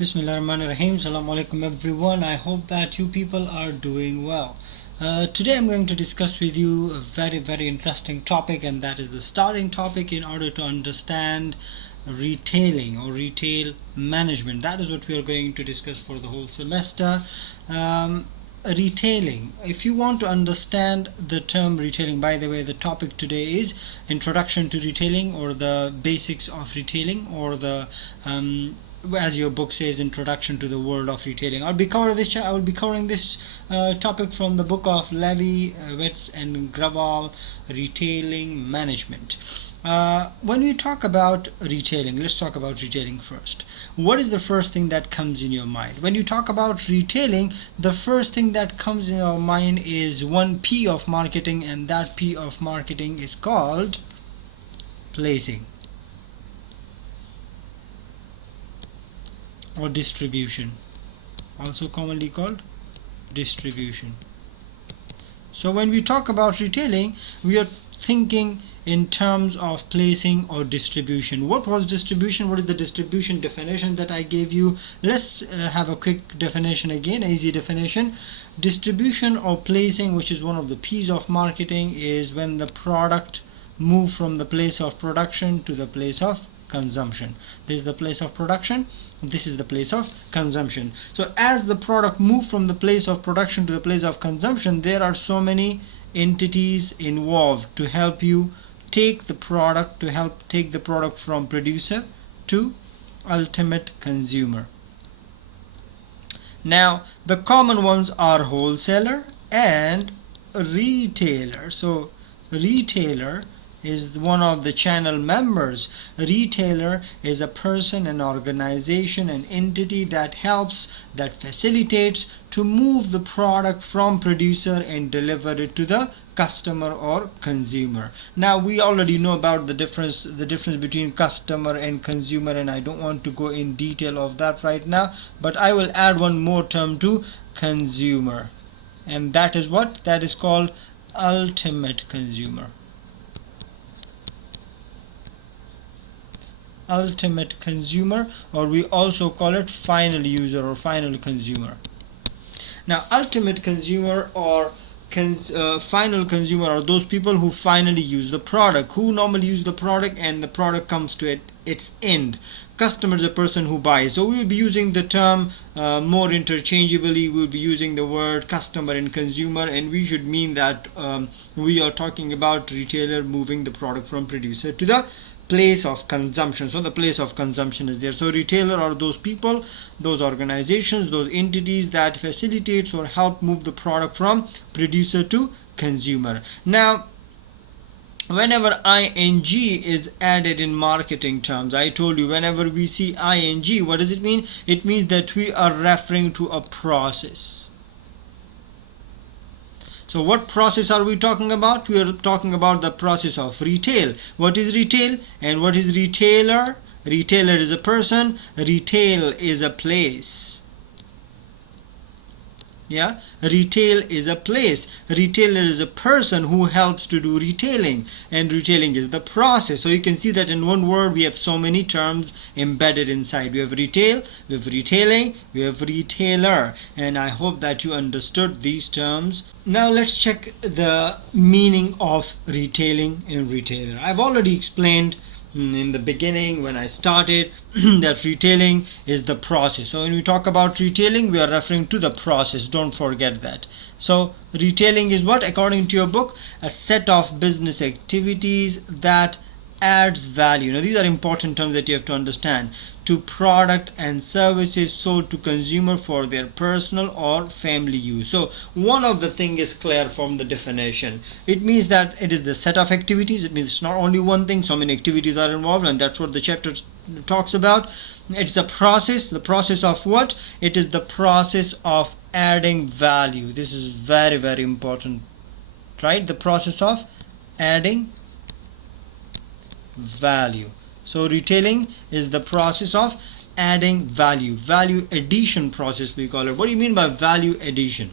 Bismillahirrahmanirrahim. Assalamu alaikum everyone. I hope that you people are doing well. Today I'm going to discuss with you a very interesting topic, and that is the starting topic in order to understand retailing or retail management. That is what we are going to discuss for the whole semester. Retailing. If you want to understand the term retailing, by the way, the topic today is introduction to retailing, or the basics of retailing, or the as your book says, introduction to the world of retailing. I will be covering this topic from the book of Levy, Wetz and Graval, Retailing Management. When we talk about retailing, let's talk about retailing first. What is the first thing that comes in your mind? When you talk about retailing, the first thing that comes in our mind is one P of marketing, and that P of marketing is called placing or distribution, also commonly called distribution. So when we talk about retailing, we are thinking in terms of placing or distribution. What was distribution? What is the distribution definition that I gave you? Let's have a quick definition again, easy definition. Distribution or placing, which is one of the P's of marketing, is when the product moves from the place of production to the place of consumption. This is the place of production, this is the place of consumption. So as the product moves from the place of production to the place of consumption, there are so many entities involved to help you take the product from producer to ultimate consumer. Now the common ones are wholesaler and retailer. So retailer is one of the channel members. A retailer is a person, an organization, an entity that helps, that facilitates to move the product from producer and deliver it to the customer or consumer. Now we already know about the difference between customer and consumer, and I don't want to go in detail of that right now, but I will add one more term to consumer, and that is what? That is called ultimate consumer. Ultimate consumer, or we also call it final user or final consumer. Now ultimate consumer or final consumer are those people who finally use the product, who normally use the product and the product comes to its end. Customer is a person who buys. So we will be using the term more interchangeably. We will be using the word customer and consumer, and we should mean that we are talking about retailer moving the product from producer to the place of consumption. So the place of consumption is there. So retailer are those people, those organizations, those entities that facilitates or help move the product from producer to consumer. Now whenever ing is added in marketing terms, I told you, whenever we see ing, what does it mean? It means that we are referring to a process. So what process are we talking about? We are talking about the process of retail. What is retail and what is retailer? Retailer is a person, retail is a place. Yeah, retail is a place. Retailer is a person who helps to do retailing, and retailing is the process. So you can see that in one word we have so many terms embedded inside. We have retail, we have retailing, we have retailer, and I hope that you understood these terms. Now let's check the meaning of retailing and retailer. I've already explained in the beginning when I started that retailing is the process. So when we talk about retailing, we are referring to the process. Don't forget that. So retailing is what? According to your book, a set of business activities that adds value. Now these are important terms that you have to understand. To product and services sold to consumer for their personal or family use. So one of the thing is clear from the definition. It means that it is the set of activities. It means it's not only one thing, so many activities are involved, and that's what the chapter talks about. It's a process. The process of what? It is the process of adding value. This is very important, right? The process of adding value. So retailing is the process of adding value. Value addition process we call it. What do you mean by value addition?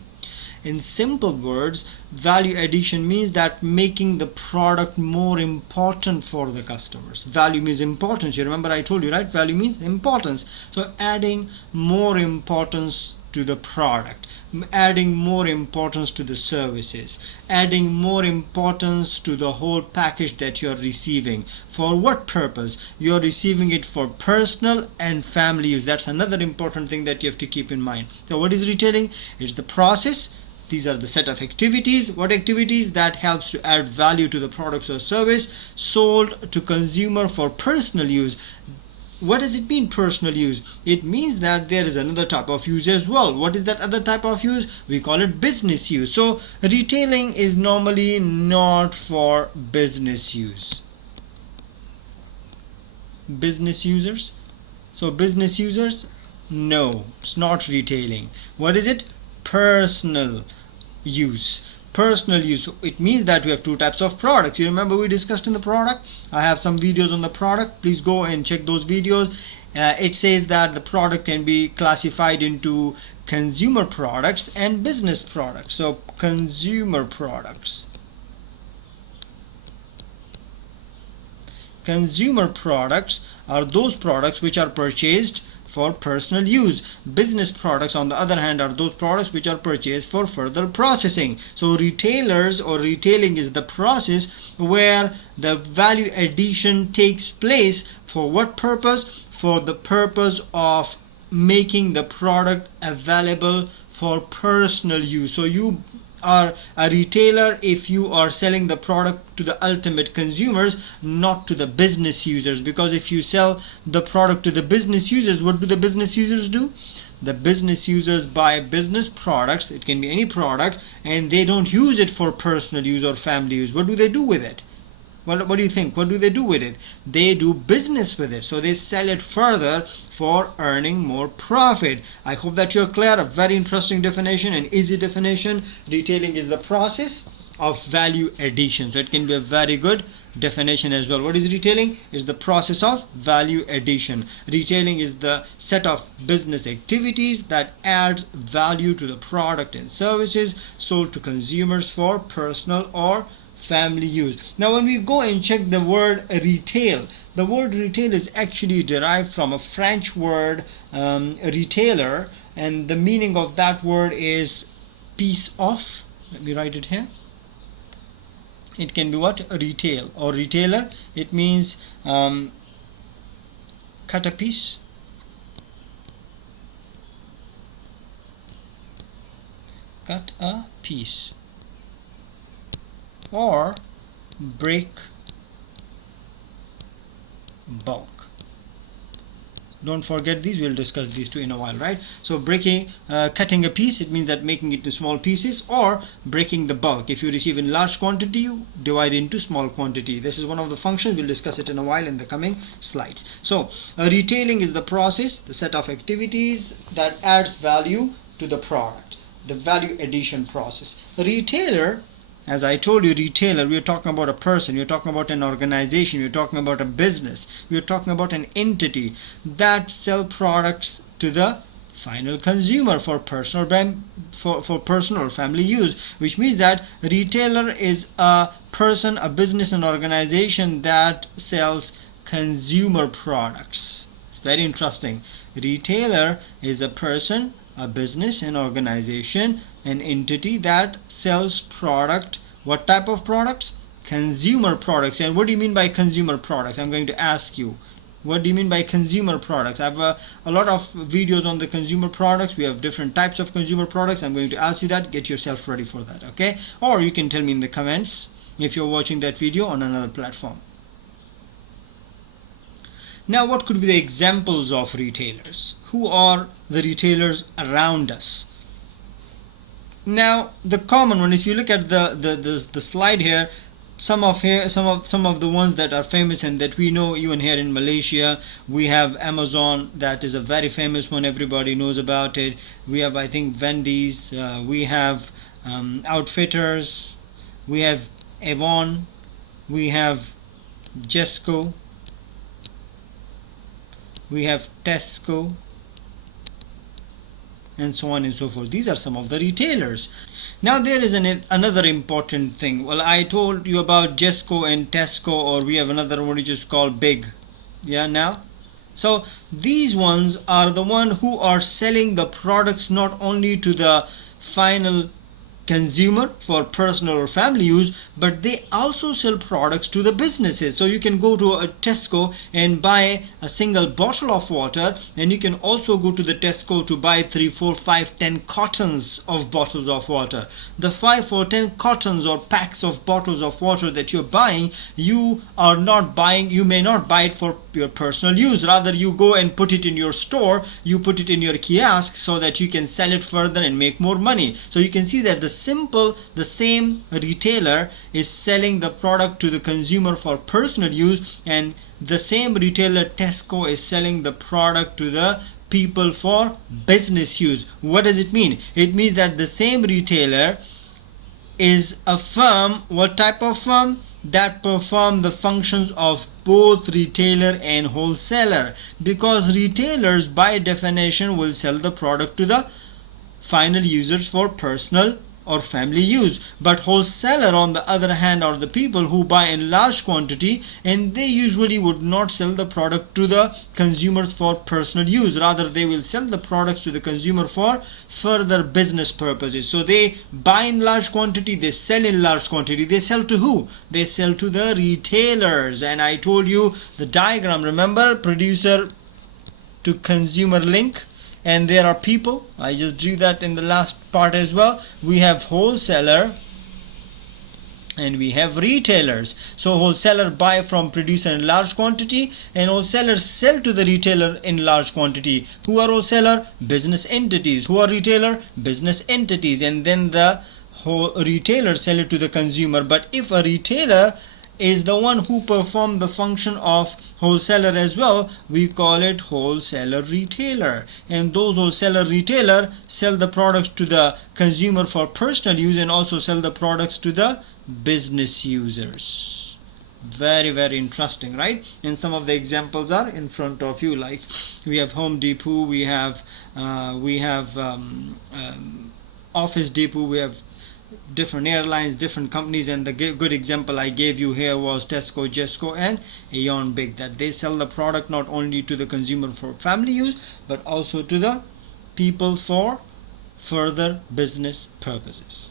In simple words, value addition means that making the product more important for the customers. Value means importance. You remember I told you, right? Value means importance. So adding more importance to the product, adding more importance to the services, adding more importance to the whole package that you're receiving. For what purpose? You're receiving it for personal and family use. That's another important thing that you have to keep in mind. So what is retailing? It's the process. These are the set of activities. What activities? That helps to add value to the products or service sold to consumer for personal use. What does it mean, personal use? It means that there is another type of use as well. What is that other type of use? We call it business use. So retailing is normally not for business use. Business users? So business users? No, it's not retailing. What is it? Personal use. Personal use. It means that we have two types of products. You remember we discussed in the product? I have some videos on the product. Please go and check those videos. It says that the product can be classified into consumer products and business products. So consumer products. Consumer products are those products which are purchased for personal use. Business products, on the other hand, are those products which are purchased for further processing. So retailers or retailing is the process where the value addition takes place. For what purpose? For the purpose of making the product available for personal use. So you are a retailer if you are selling the product to the ultimate consumers, not to the business users. Because if you sell the product to the business users, what do the business users do? The business users buy business products, it can be any product, and they don't use it for personal use or family use. What do they do with it? What do you think? What do they do with it? They do business with it. So they sell it further for earning more profit. I hope that you're clear. A very interesting definition, an easy definition. Retailing is the process of value addition. So it can be a very good definition as well. What is retailing? It's the process of value addition. Retailing is the set of business activities that adds value to the product and services sold to consumers for personal or family use. Now when we go and check the word retail, the word retail is actually derived from a French word retailer, and the meaning of that word is piece of. Let me write it here. It can be what? Retail or retailer. It means cut a piece, cut a piece, or break bulk. Don't forget these, we'll discuss these two in a while, right? So breaking, cutting a piece, it means that making it into small pieces, or breaking the bulk. If you receive in large quantity, you divide into small quantity. This is one of the functions. We'll discuss it in a while in the coming slides. So retailing is the process, the set of activities that adds value to the product, the value addition process. A retailer, as I told you, retailer, we're talking about a person, we're talking about an organization, we're talking about a business, we're talking about an entity that sell products to the final consumer for personal for personal or family use, which means that retailer is a person, a business, an organization that sells consumer products. It's very interesting. Retailer is a person, a business, an organization, an entity that sells product. What type of products? Consumer products. And what do you mean by consumer products? I'm going to ask you. What do you mean by consumer products? I have a lot of videos on the consumer products. We have different types of consumer products. I'm going to ask you that. Get yourself ready for that, okay? Or you can tell me in the comments if you're watching that video on another platform. Now, what could be the examples of retailers? Who are the retailers around us? Now, the common one, if you look at the slide here, some of the ones that are famous and that we know, even here in Malaysia, we have Amazon, that is a very famous one. Everybody knows about it. We have, I think, Wendy's. We have Outfitters. We have Avon. We have Jesco. We have Tesco. and so on and so forth. These are some of the retailers. Now there is another important thing. Well, I told you about Jesco and Tesco, or we have another one which is called Big. Yeah, now. So these ones are the one who are selling the products not only to the final consumer for personal or family use, but they also sell products to the businesses. So you can go to a Tesco and buy a single bottle of water, and you can also go to the Tesco to buy 3, 4, 5, 10 cartons of bottles of water. The 5 or 10 cartons or packs of bottles of water that you're buying, you may not buy it for your personal use. Rather, you go and put it in your store, you put it in your kiosk so that you can sell it further and make more money. So you can see that the same retailer is selling the product to the consumer for personal use, and the same retailer Tesco is selling the product to the people for business use. What does it mean? It means that the same retailer is a firm. What type of firm? That perform the functions of both retailer and wholesaler, because retailers by definition will sell the product to the final users for personal or family use, but wholesaler on the other hand are the people who buy in large quantity, and they usually would not sell the product to the consumers for personal use. Rather, they will sell the products to the consumer for further business purposes. So they buy in large quantity, they sell in large quantity. They sell to who? They sell to the retailers. And I told you the diagram, remember, producer to consumer link, and there are people. I just drew that in the last part as well. We have wholesaler and we have retailers. So wholesaler buy from producer in large quantity, and wholesalers sell to the retailer in large quantity. Who are wholesaler? Business entities. Who are retailer? Business entities. And then the retailer sell it to the consumer. But if a retailer is the one who perform the function of wholesaler as well, we call it wholesaler retailer. And those wholesaler retailer sell the products to the consumer for personal use and also sell the products to the business users. Very, very interesting, right? And some of the examples are in front of you. Like we have Home Depot, we have Office Depot, we have different airlines, different companies, and the good example I gave you here was Tesco, Jesco, and Aeon Big, that they sell the product not only to the consumer for family use but also to the people for further business purposes.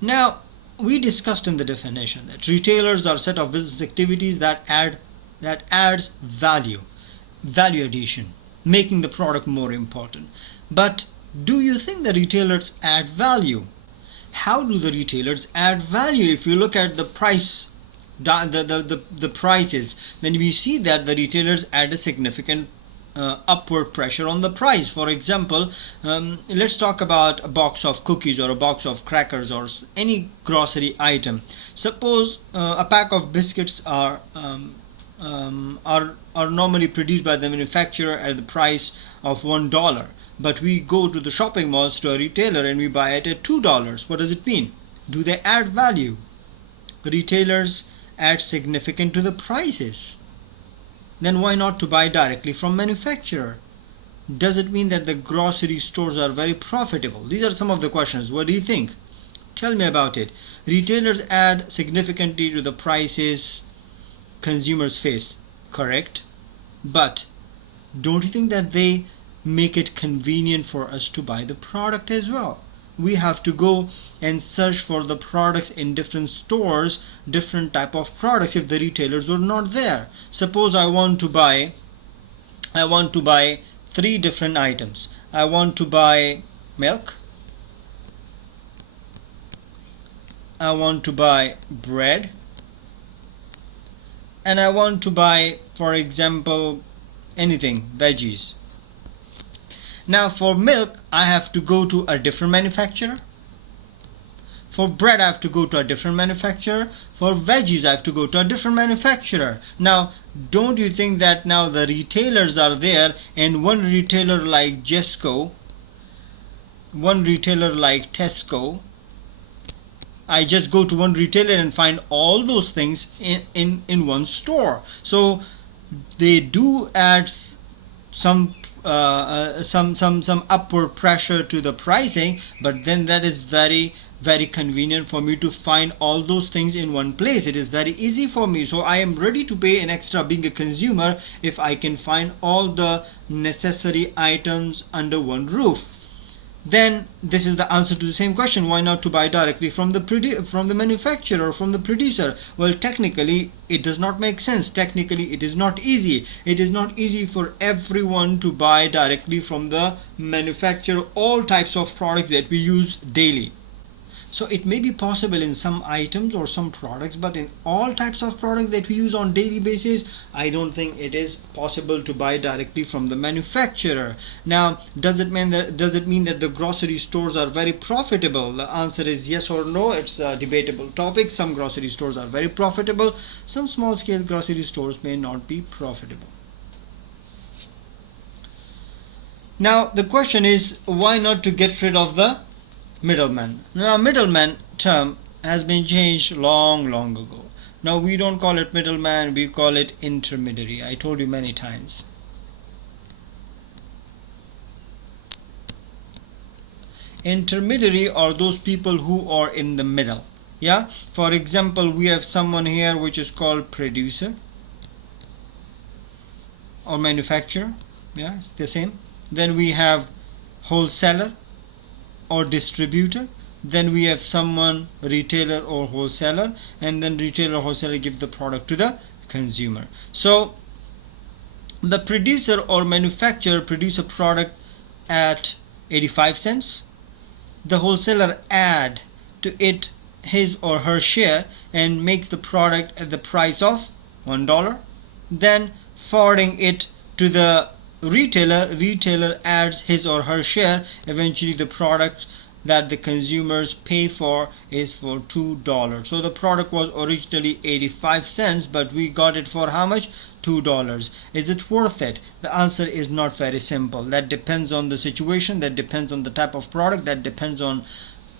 Now, we discussed in the definition that retailers are a set of business activities that adds value addition, making the product more important. But do you think the retailers add value? How do the retailers add value? If you look at the price, the prices, then you see that the retailers add a significant upward pressure on the price. For example, let's talk about a box of cookies or a box of crackers or any grocery item. Suppose a pack of biscuits are normally produced by the manufacturer at the price of $1. But we go to the shopping malls to a retailer and we buy it at $2. What does it mean? Do they add value? Retailers add significant to the prices. Then why not to buy directly from manufacturer? Does it mean that the grocery stores are very profitable? These are some of the questions. What do you think? Tell me about it. Retailers add significantly to the prices consumers face. Correct? But don't you think that they make it convenient for us to buy the product as well? We have to go and search for the products in different stores, different type of products, if the retailers were not there. Suppose I want to buy 3 different items. I want to buy milk, I want to buy bread, and I want to buy, for example, anything, veggies. Now for milk, I have to go to a different manufacturer. For bread, I have to go to a different manufacturer. For veggies, I have to go to a different manufacturer. Now, don't you think that now the retailers are there, and one retailer like Jesco, one retailer like Tesco, I just go to one retailer and find all those things in one store. So they do add some upward pressure to the pricing, but then that is very convenient for me to find all those things in one place. It is very easy for me, so I am ready to pay an extra being a consumer if I can find all the necessary items under one roof. Then this is the answer to the same question: why not to buy directly from the manufacturer, from the producer? Well, technically it does not make sense. Technically it is not easy. It is not easy for everyone to buy directly from the manufacturer all types of products that we use daily. So it may be possible in some items or some products, but in all types of products that we use on daily basis, I don't think it is possible to buy directly from the manufacturer. Now, does it mean that the grocery stores are very profitable? The answer is yes or no. It's a debatable topic. Some grocery stores are very profitable. Some small scale grocery stores may not be profitable. Now the question is, why not to get rid of the middleman? Now, middleman term has been changed long ago. Now we don't call it middleman, we call it intermediary. I told you many times. Intermediary are those people who are in the middle. Yeah, for example, we have someone here which is called producer or manufacturer. Yeah, it's the same. Then we have wholesaler or distributor. Then we have someone retailer or wholesaler, and then retailer or wholesaler give the product to the consumer. So the producer or manufacturer produce a product at 85 cents. The wholesaler add to it his or her share and makes the product at the price of $1. Then forwarding it to the retailer adds his or her share. Eventually the product that the consumers pay for is for $2. So the product was originally 85 cents, but we got it for how much? $2. Is it worth it? The answer is not very simple. That depends on the situation, that depends on the type of product, that depends on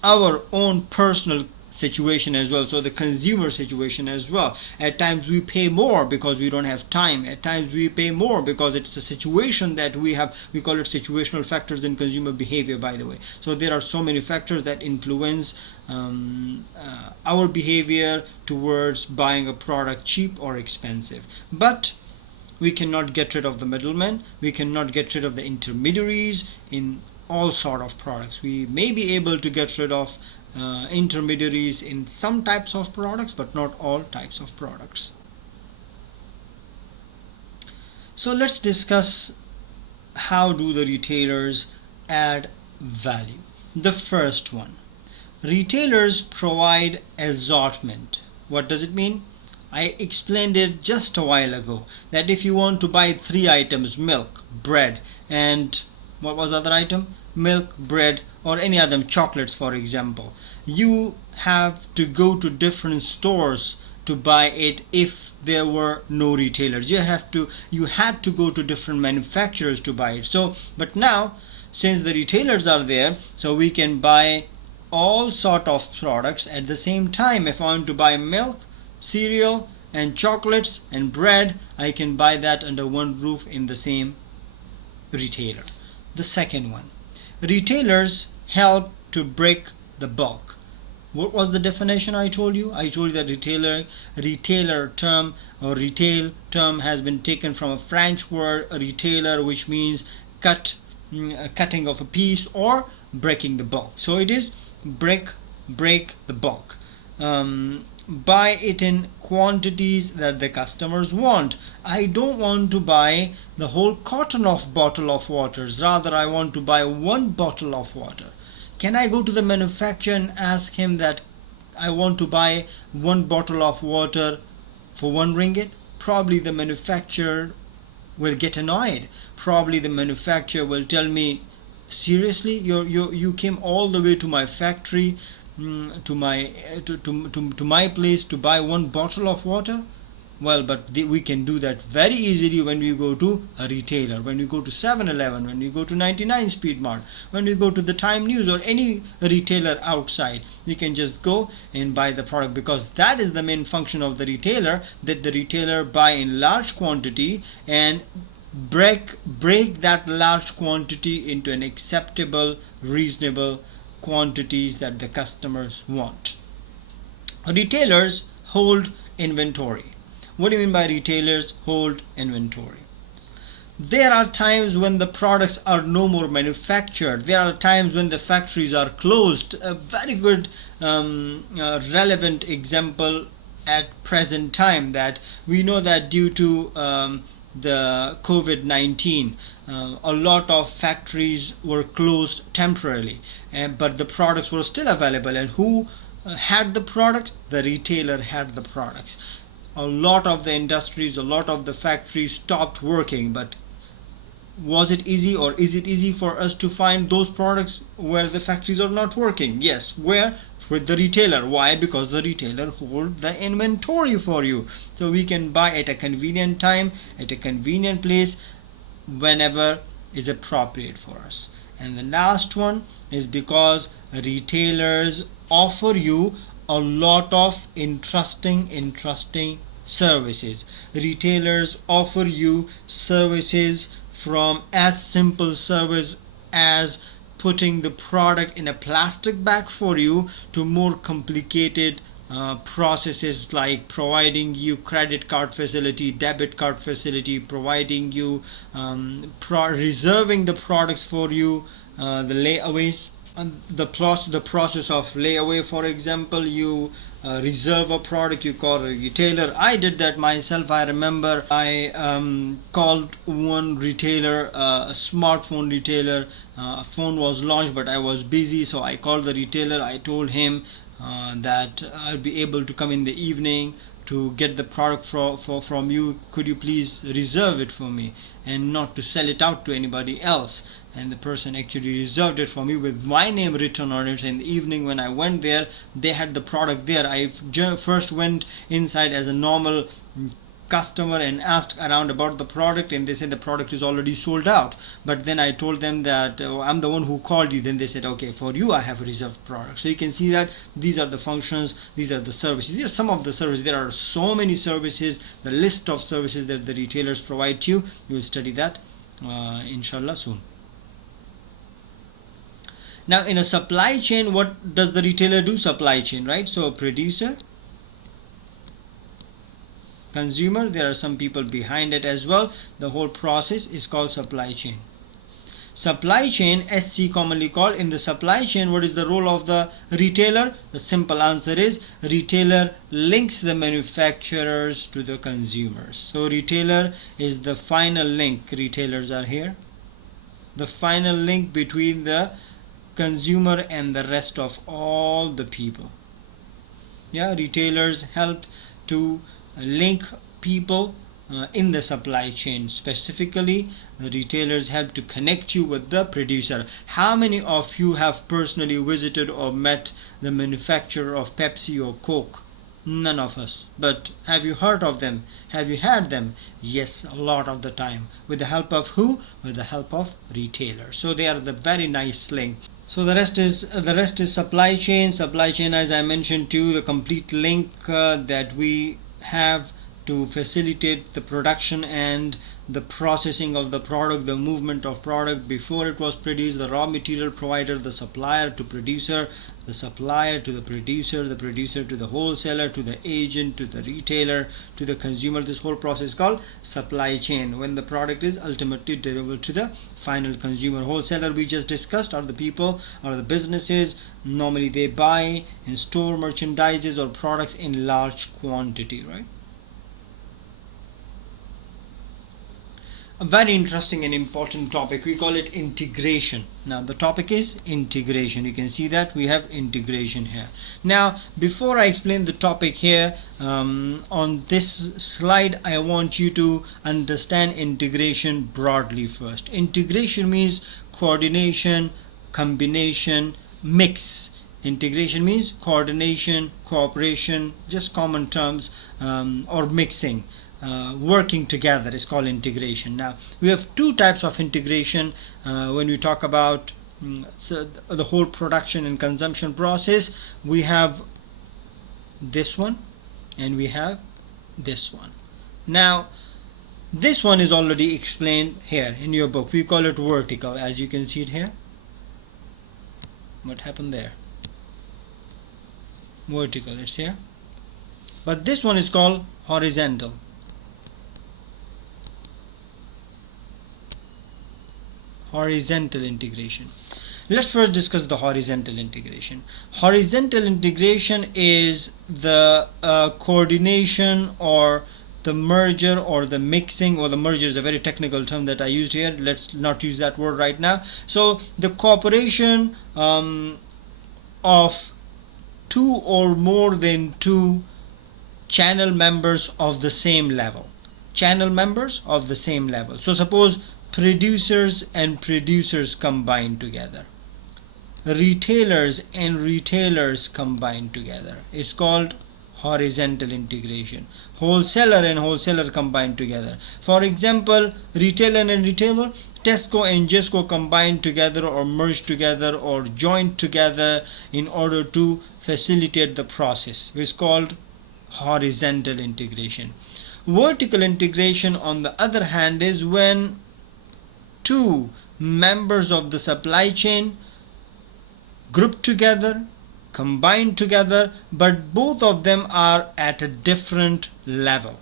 our own personal situation as well, so the consumer situation as well. At times we pay more because we don't have time. At times we pay more because it's a situation that we have. We call it situational factors in consumer behavior, by the way. So there are so many factors that influence our behavior towards buying a product cheap or expensive. But we cannot get rid of the middlemen. We cannot get rid of the intermediaries in all sort of products. We may be able to get rid of intermediaries in some types of products, but not all types of products. So let's discuss how do the retailers add value. The first one, retailers provide assortment. What does it mean? I explained it just a while ago, that if you want to buy 3 items, milk, bread, and what was the other item? Milk, bread, or any other, chocolates for example, you have to go to different stores to buy it. If there were no retailers, you had to go to different manufacturers to buy it. So but now, since the retailers are there, so we can buy all sort of products at the same time. If I want to buy milk, cereal, and chocolates and bread, I can buy that under one roof in the same retailer. The second one, retailers help to break the bulk. What was the definition I told you? I told you that retailer term or retail term has been taken from a French word retailer, which means cutting of a piece or breaking the bulk. So it is break the bulk. Buy it in quantities that the customers want. I don't want to buy the whole carton of bottle of waters. Rather, I want to buy one bottle of water. Can I go to the manufacturer and ask him that I want to buy one bottle of water for 1 ringgit? Probably the manufacturer will get annoyed. Probably the manufacturer will tell me, seriously, you came all the way to my factory, to my place to buy one bottle of water? Well, but we can do that very easily when we go to a retailer, when we go to 7-Eleven, when we go to 99 Speed Mart, when we go to the Time News or any retailer outside. We can just go and buy the product, because that is the main function of the retailer, that the retailer buy in large quantity and break that large quantity into an acceptable, reasonable quantities that the customers want. Retailers hold inventory. What do you mean by retailers hold inventory? There are times when the products are no more manufactured. There are times when the factories are closed. A very good relevant example at present time, that we know that due to the COVID-19, a lot of factories were closed temporarily, but the products were still available. And who had the product? The retailer had the products. A lot of the industries, a lot of the factories stopped working, but was it easy, or is it easy for us to find those products where the factories are not working? Yes. Where? With the retailer. Why? Because the retailer holds the inventory for you, so we can buy at a convenient time, at a convenient place, whenever is appropriate for us. And the last one is because retailers offer you a lot of interesting services. Retailers offer you services from as simple service as putting the product in a plastic bag for you to more complicated processes like providing you credit card facility, debit card facility, providing you reserving the products for you, the layaways. The process of layaway, for example, you reserve a product, you call a retailer. I did that myself. I remember I called one retailer, a smartphone retailer. A phone was launched, but I was busy, so I called the retailer. I told him that I'll be able to come in the evening to get the product from you. Could you please reserve it for me, and not to sell it out to anybody else? And the person actually reserved it for me with my name written on it. In the evening when I went there, they had the product there. I first went inside as a normal customer and asked around about the product, and they said the product is already sold out. But then I told them that I'm the one who called you. Then they said, okay, for you I have a reserved product. So you can see that these are the functions, these are the services, these are some of the services. There are so many services, the list of services that the retailers provide to you. You will study that inshallah soon. Now in a supply chain, what does the retailer do? Supply chain, right? So producer, consumer, there are some people behind it as well. The whole process is called supply chain. Supply chain, SC commonly called. In the supply chain, what is the role of the retailer? The simple answer is retailer links the manufacturers to the consumers. So retailer is the final link. Retailers are here. The final link between the consumer and the rest of all the people. Yeah, retailers help to link people in the supply chain. Specifically, the retailers help to connect you with the producer. How many of you have personally visited or met the manufacturer of Pepsi or Coke? None of us. But have you heard of them? Have you had them? Yes, a lot of the time. With the help of who? With the help of retailers. So they are the very nice link. So the rest is supply chain. Supply chain, as I mentioned to you, the complete link that we have to facilitate the production and the processing of the product, the movement of product before it was produced, the raw material provider, the supplier to producer, the supplier to the producer to the wholesaler, to the agent, to the retailer, to the consumer. This whole process is called supply chain, when the product is ultimately delivered to the final consumer. Wholesaler we just discussed are the people or the businesses. Normally they buy and store merchandises or products in large quantity, right? A very interesting and important topic. We call it integration. Now the topic is integration. You can see that we have integration here. Now before I explain the topic here, on this slide I want you to understand integration broadly first. Integration means coordination, combination, mix. Integration means coordination, cooperation, just common terms, or mixing. Working together is called integration. Now we have two types of integration when we talk about the whole production and consumption process. We have this one and we have this one. Now This one is already explained here in your book. We call it vertical, as you can see it here. What happened there? Vertical, it's here. But this one is called horizontal. Horizontal integration. Let's first discuss the horizontal integration. Horizontal integration is the coordination or the merger or the mixing, or the merger is a very technical term that I used here. Let's not use that word right now. So the cooperation of two or more than two channel members of the same level. Channel members of the same level. So suppose producers and producers combine together. Retailers and retailers combine together. It's called horizontal integration. Wholesaler and wholesaler combine together. For example, retailer and retailer, Tesco and Jesco combine together or merge together or join together in order to facilitate the process. It's called horizontal integration. Vertical integration, on the other hand, is when two members of the supply chain group together, combine together, but both of them are at a different level.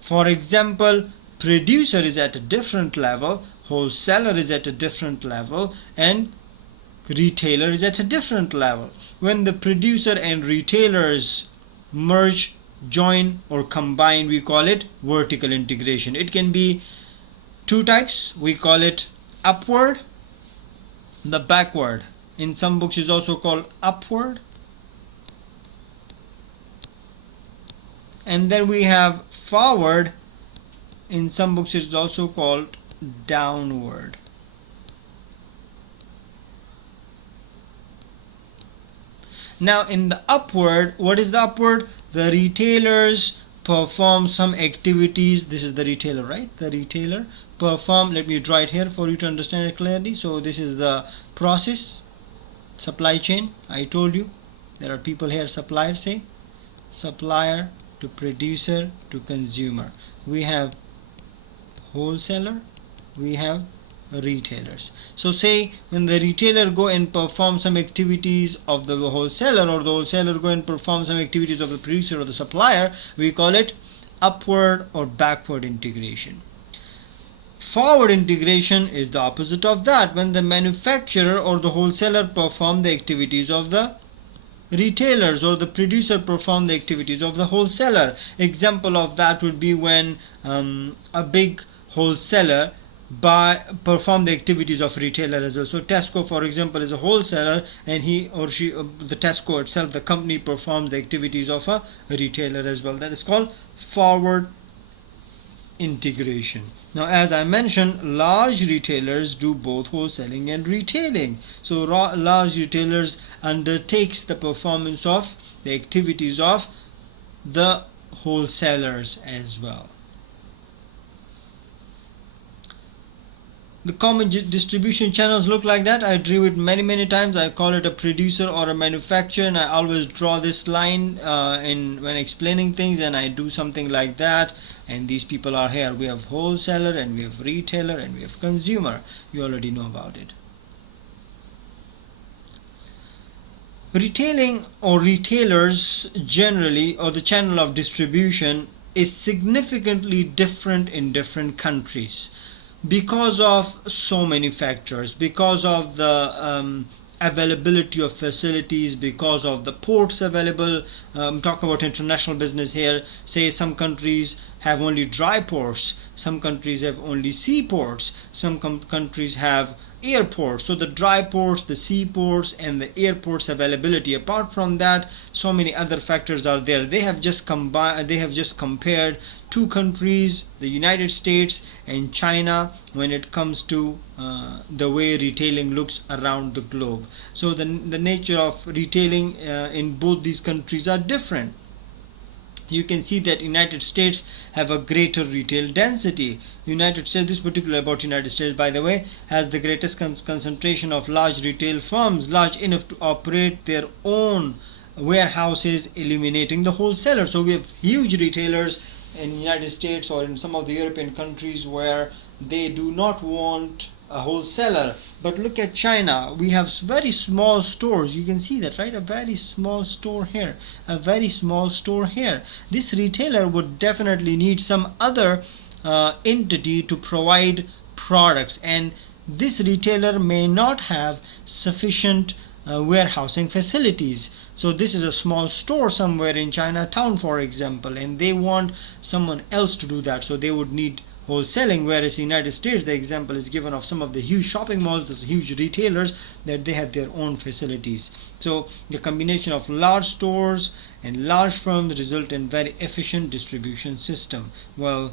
For example, producer is at a different level, wholesaler is at a different level, and retailer is at a different level. When the producer and retailers merge, join, or combine, we call it vertical integration. It can be two types. We call it upward, the backward. In some books is also called upward. And then we have forward. In some books it's also called downward. Now in the upward, what is the upward? The retailers perform some activities. This is the retailer, right? The retailer perform, let me draw it here for you to understand it clearly. So this is the process, supply chain. I told you there are people here, supplier, say supplier to producer to consumer. We have wholesaler, we have retailers. So say when the retailer go and perform some activities of the wholesaler, or the wholesaler go and perform some activities of the producer or the supplier, we call it upward or backward integration. Forward integration is the opposite of that, when the manufacturer or the wholesaler perform the activities of the retailers, or the producer perform the activities of the wholesaler. Example of that would be when a big wholesaler perform the activities of retailer as well. So Tesco, for example, is a wholesaler, and he or she, the Tesco itself, the company, performs the activities of a retailer as well. That is called forward integration. Now, as I mentioned, large retailers do both wholesaling and retailing. So large retailers undertakes the performance of the activities of the wholesalers as well. The common distribution channels look like that. I drew it many times. I call it a producer or a manufacturer, and I always draw this line when explaining things, and I do something like that. And these people are here. We have wholesaler, and we have retailer, and we have consumer. You already know about it. Retailing or retailers generally, or the channel of distribution, is significantly different in different countries, because of so many factors, because of the availability of facilities, because of the ports available. I'm talking about international business here. Say some countries have only dry ports, some countries have only seaports, some countries have airports. So the dry ports, the seaports, and the airports availability. Apart from that, so many other factors are there. They have just compared two countries, the United States and China, when it comes to the way retailing looks around the globe. So the nature of retailing in both these countries are different. You can see that United States have a greater retail density. United States, this particular about United States, by the way, has the greatest concentration of large retail firms, large enough to operate their own warehouses, eliminating the wholesaler. So we have huge retailers in the United States or in some of the European countries where they do not want a wholesaler. But look at China. We have very small stores. You can see that, right? A very small store here, a very small store here. This retailer would definitely need some other entity to provide products, and this retailer may not have sufficient warehousing facilities. So this is a small store somewhere in Chinatown, for example, and they want someone else to do that. So they would need wholesaling, whereas in the United States, the example is given of some of the huge shopping malls, those huge retailers, that they have their own facilities. So the combination of large stores and large firms result in very efficient distribution system. Well,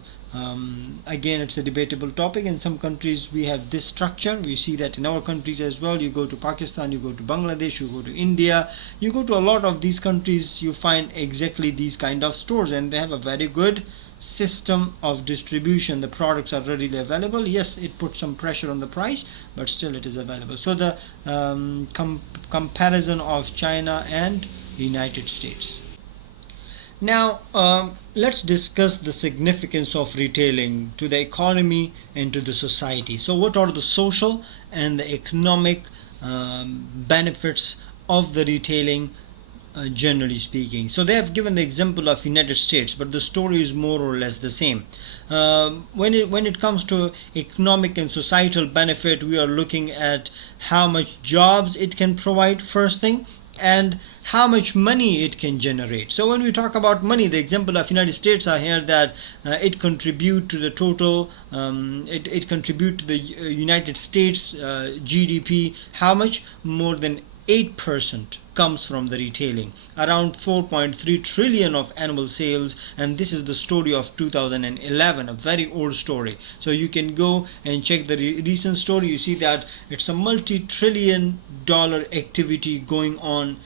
again, it's a debatable topic. In some countries we have this structure. We see that in our countries as well. You go to Pakistan, you go to Bangladesh, you go to India, you go to a lot of these countries, you find exactly these kind of stores, and they have a very good system of distribution. The products are readily available. Yes, it puts some pressure on the price, but still it is available. So the comparison of China and United States. Now, let's discuss the significance of retailing to the economy and to the society. So what are the social and the economic benefits of the retailing, generally speaking? So they have given the example of United States, but the story is more or less the same. When it comes to economic and societal benefit, we are looking at how much jobs it can provide, first thing, and how much money it can generate. So when we talk about money, the example of United States are here that it contribute to the total, it contribute to the United States GDP. How much? More than 8% comes from the retailing, around 4.3 trillion of annual sales, and this is the story of 2011, a very old story. So you can go and check the recent story. You see that it's a multi-trillion dollar activity going on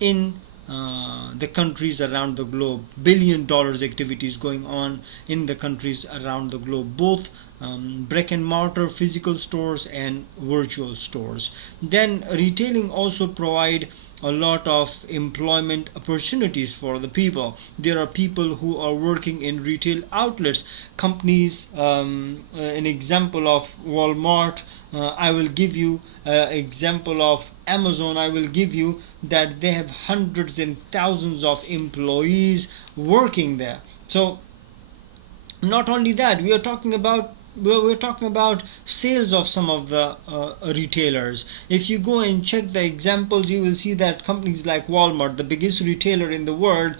in the countries around the globe. $1 billion activities going on in the countries around the globe, both brick and mortar physical stores and virtual stores. Then retailing also provide a lot of employment opportunities for the people. There are people who are working in retail outlets, companies. An example of Walmart, I will give you example of Amazon. I will give you that they have hundreds and thousands of employees working there. So not only that, we're talking about sales of some of the retailers. If you go and check the examples, you will see that companies like Walmart, the biggest retailer in the world,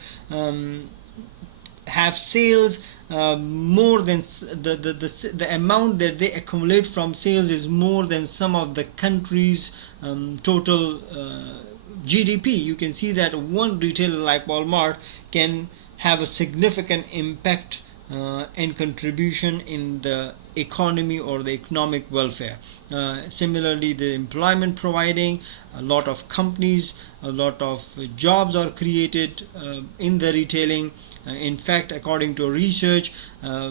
have sales more than the amount that they accumulate from sales is more than some of the countries' total GDP. You can see that one retailer like Walmart can have a significant impact and contribution in the economy or the economic welfare. Similarly, the employment providing, a lot of companies, a lot of jobs are created in the retailing. In fact, according to research,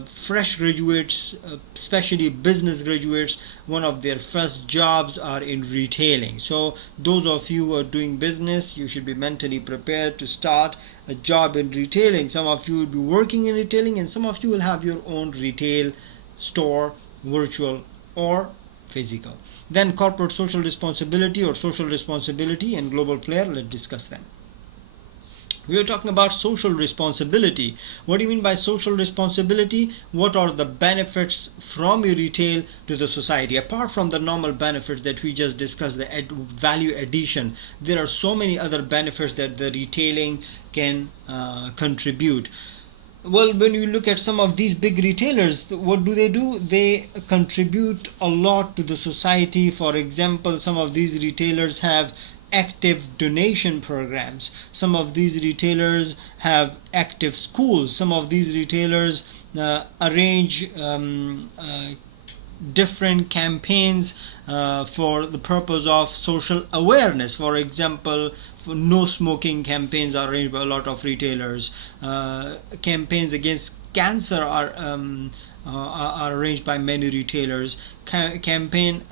fresh graduates, especially business graduates, one of their first jobs are in retailing. So those of you who are doing business, you should be mentally prepared to start a job in retailing. Some of you will be working in retailing, and some of you will have your own retail store, virtual or physical. Then corporate social responsibility or social responsibility and global player. Let's discuss them. We are talking about social responsibility. What do you mean by social responsibility? What are the benefits from your retail to the society? Apart from the normal benefits that we just discussed, the value addition, there are so many other benefits that the retailing can contribute. Well, when you look at some of these big retailers, what do? They contribute a lot to the society. For example, some of these retailers have active donation programs. Some of these retailers have active schools. Some of these retailers arrange different campaigns for the purpose of social awareness. For example, for no smoking campaigns are arranged by a lot of retailers. Campaigns against cancer are arranged by many retailers. Campaign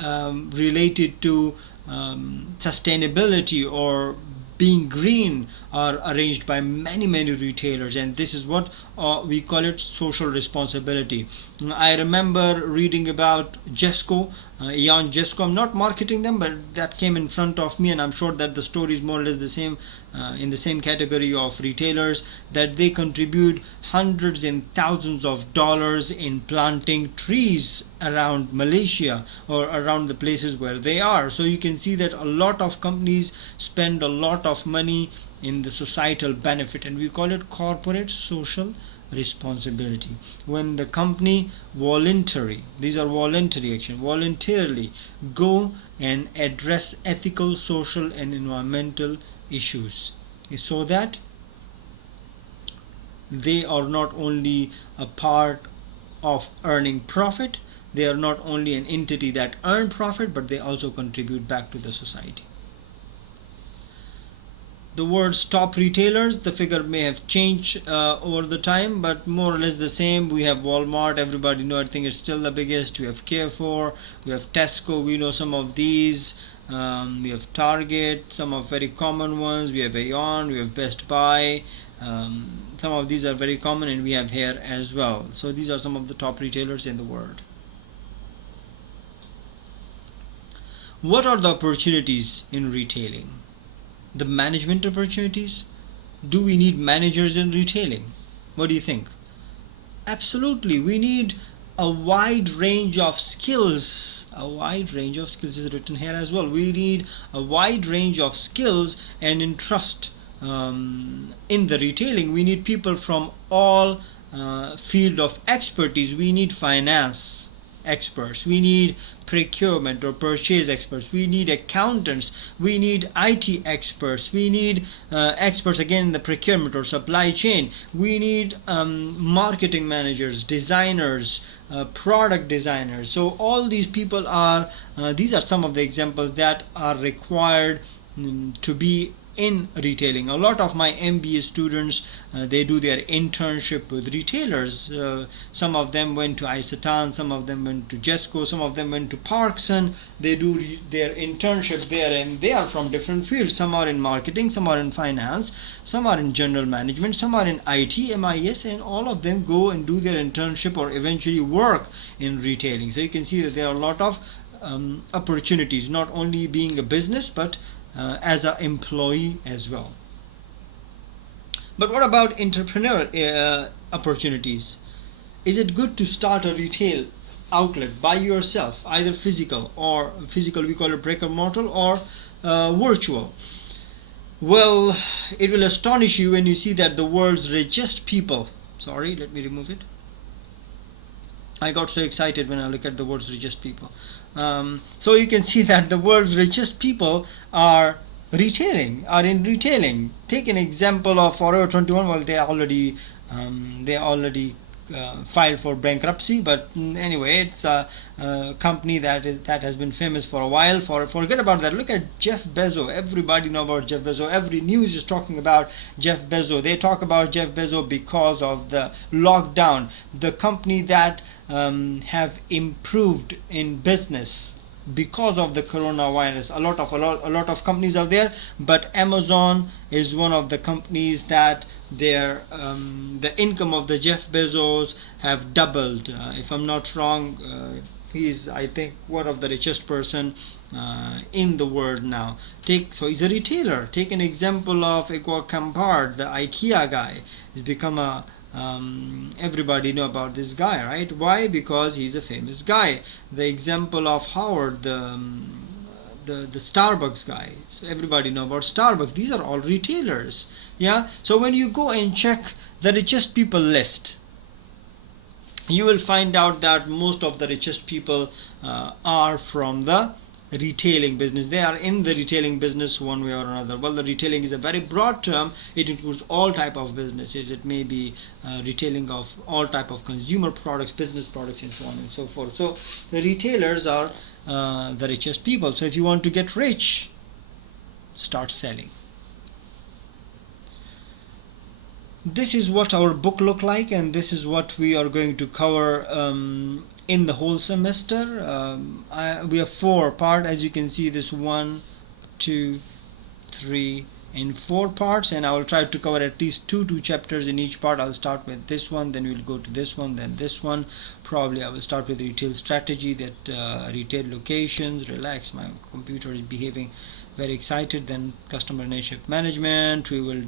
related to sustainability or being green are arranged by many retailers, and this is what we call it social responsibility. I remember reading about Jesco, Eon Jesco. I'm not marketing them, but that came in front of me, and I'm sure that the story is more or less the same, in the same category of retailers, that they contribute hundreds and thousands of dollars in planting trees around Malaysia or around the places where they are. So you can see that a lot of companies spend a lot of money in the societal benefit, and we call it corporate social responsibility. When the company voluntarily go and address ethical, social and environmental issues, so that they are not only a part of earning profit, they are not only an entity that earn profit, but they also contribute back to the society. The words top retailers, the figure may have changed over the time, but more or less the same. We have Walmart, everybody know, I think it's still the biggest. We have Carrefour, we have Tesco, we know some of these. We have Target, some of very common ones. We have Aeon, we have Best Buy. Some of these are very common, and we have here as well. So these are some of the top retailers in the world. What are the opportunities in retailing? The management opportunities. Do we need managers in retailing? What do you think? Absolutely, we need a wide range of skills. A wide range of skills is written here as well. We need a wide range of skills and interest in the retailing. We need people from all field of expertise. We need finance experts, we need procurement or purchase experts, we need accountants, we need IT experts, we need experts again in the procurement or supply chain, we need marketing managers, designers, product designers. So all these people are these are some of the examples that are required to be in retailing. A lot of my MBA students, they do their internship with retailers. Some of them went to Isetan, some of them went to Jesco, some of them went to Parkson. They do their internship there, and they are from different fields. Some are in marketing, some are in finance, some are in general management, some are in IT, MIS, and all of them go and do their internship or eventually work in retailing. So you can see that there are a lot of opportunities, not only being a business, but as an employee as well. But what about entrepreneurial opportunities? Is it good to start a retail outlet by yourself, either physical we call it brick and mortar, or virtual? Well, it will astonish you when you see that the world's richest people, sorry, let me remove it. I got so excited when I look at the world's richest people. So you can see that the world's richest people are in retailing. Take an example of Forever 21. Well, they already filed for bankruptcy, but anyway, it's a company that has been famous for a while. Forget about that. Look at Jeff Bezos. Everybody know about Jeff Bezos. Every news is talking about Jeff Bezos. They talk about Jeff Bezos because of the lockdown. The company that have improved in business because of the coronavirus. A lot of companies are there, but Amazon is one of the companies that their the income of the Jeff Bezos have doubled. If I'm not wrong, he's, I think, one of the richest person in the world now. So he's a retailer. Take an example of Igor Kampard, the IKEA guy. He's become a everybody know about this guy, right? Why? Because he's a famous guy. The example of Howard, the Starbucks guy. So everybody know about Starbucks. These are all retailers. Yeah. So when you go and check the richest people list, you will find out that most of the richest people are from the retailing business. They are in the retailing business one way or another. Well, the retailing is a very broad term. It includes all type of businesses. It may be retailing of all type of consumer products, business products, and so on and so forth. So the retailers are the richest people. So if you want to get rich, start selling. This is what our book look like, and this is what we are going to cover in the whole semester. We have 4 parts, as you can see. This 1, 2, 3, in 4 parts, and I will try to cover at least two chapters in each part. I'll start with this one, then we'll go to this one, then this one. Probably I will start with retail strategy, that retail locations. Relax, my computer is behaving very excited. Then customer relationship management. We will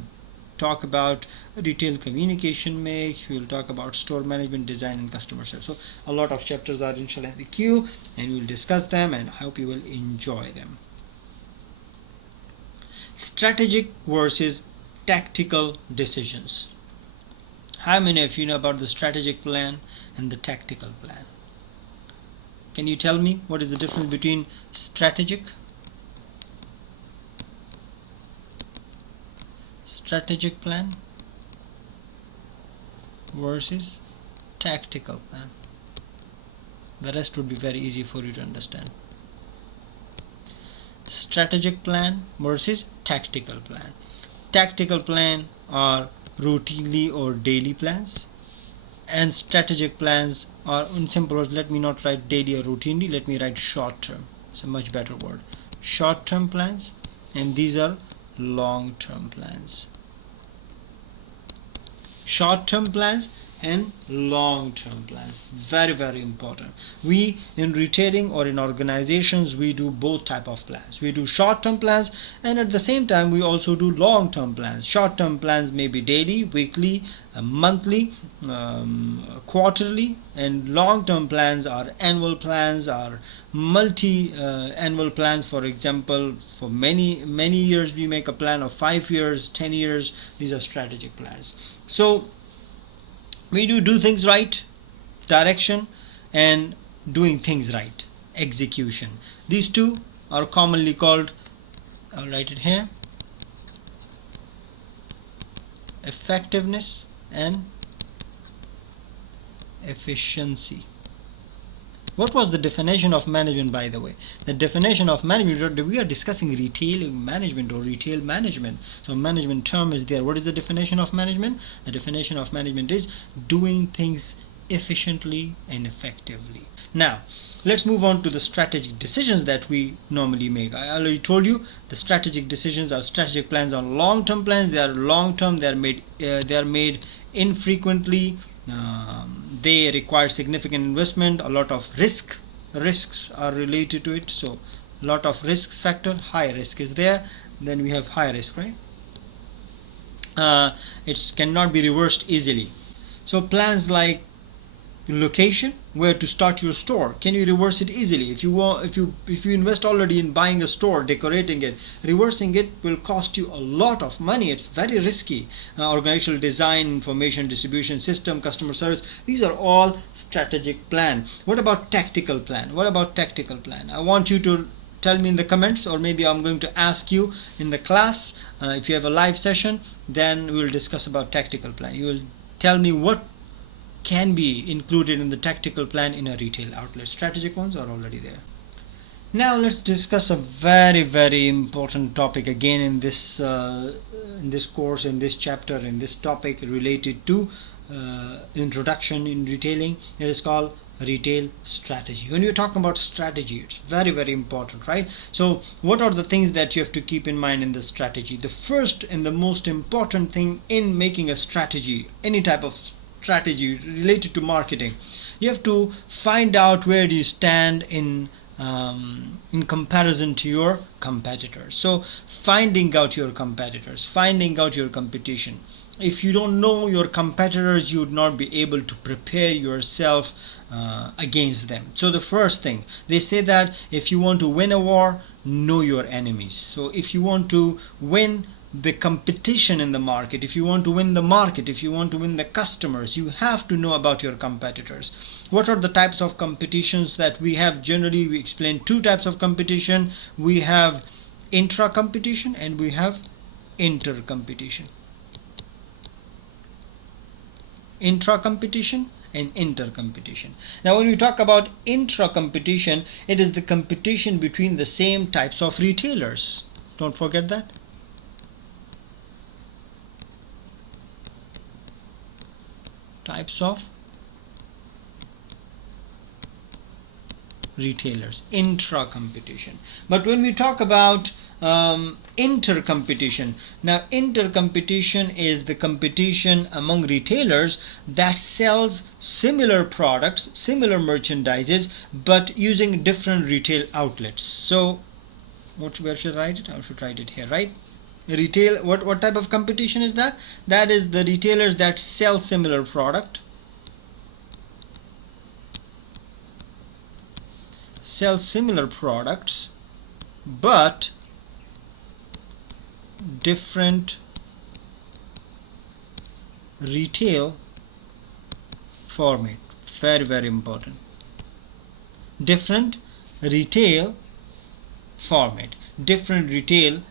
talk about retail communication mix. We will talk about store management, design, and customer service. So a lot of chapters are inshallah in the queue, and we will discuss them, and I hope you will enjoy them. Strategic versus tactical decisions. How many of you know about the strategic plan and the tactical plan? Can you tell me what is the difference between strategic plan versus tactical plan? The rest would be very easy for you to understand. Strategic plan versus tactical plan. Tactical plan are routinely or daily plans, and strategic plans are, in simple words, let me not write daily or routinely, let me write short term. It's a much better word. Short term plans, and these are long term plans. Short term plans and long term plans, very, very important. We in retailing or in organizations, we do both type of plans. We do short term plans, and at the same time we also do long term plans. Short term plans may be daily, weekly, monthly, quarterly, and long term plans are annual plans, are multi annual plans. For example, for many years we make a plan of 5 years, 10 years. These are strategic plans. So we do things right, direction, and doing things right, execution. These two are commonly called, I'll write it here, effectiveness and efficiency. What was the definition of management, by the way? The definition of management, we are discussing retailing management or retail management. So management term is there. What is the definition of management? The definition of management is doing things efficiently and effectively. Now, let's move on to the strategic decisions that we normally make. I already told you the strategic decisions or strategic plans are long-term plans. They are long-term. They are made infrequently. They require significant investment, a lot of risks are related to it. So a lot of risk factor, high risk is there, then we have high risk, right? It cannot be reversed easily. So plans like location, where to start your store, can you reverse it easily? If you invest already in buying a store, decorating it, reversing it will cost you a lot of money. It's very risky. Organizational design, information distribution system, customer service, these are all strategic plan. What about tactical plan? I want you to tell me in the comments, or maybe I'm going to ask you in the class. If you have a live session, then we'll discuss about tactical plan. You will tell me what can be included in the tactical plan in a retail outlet. Strategic ones are already there. Now let's discuss a very, very important topic again in this course, in this chapter, in this topic related to introduction in retailing. It is called retail strategy. When you're talking about strategy, it's very, very important, right? So what are the things that you have to keep in mind in the strategy? The first and the most important thing in making a strategy, any type of strategy related to marketing, you have to find out where do you stand in comparison to your competitors. So finding out your competitors, finding out your competition. If you don't know your competitors, you would not be able to prepare yourself against them. So the first thing, they say that if you want to win a war, know your enemies. So if you want to win the competition in the market, if you want to win the market, if you want to win the customers, you have to know about your competitors. What are the types of competitions that we have? Generally, we explain two types of competition. We have intra competition and we have inter competition. Intra competition and inter competition. Now when we talk about intra competition, it is the competition between the same types of retailers. Don't forget that. Types of retailers, intra competition. But when we talk about inter competition, now inter competition is the competition among retailers that sells similar products, similar merchandises, but using different retail outlets. So where should I write it? I should write it here, right? Retail, what type of competition is that? That is the retailers that sell similar product, sell similar products, but different retail format. Very, very important. Different retail format, different retail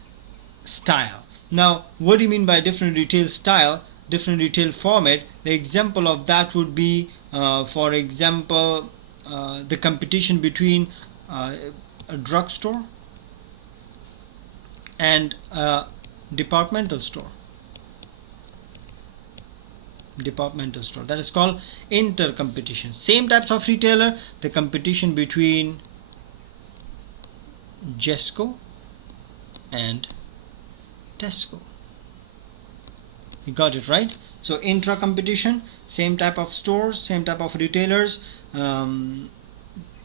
style. Now, what do you mean by different retail style, different retail format? The example of that would be, for example, the competition between a drugstore and a departmental store. That is called inter competition. Same types of retailer, the competition between Jesco and Tesco. You got it right? So intra competition, same type of stores, same type of retailers.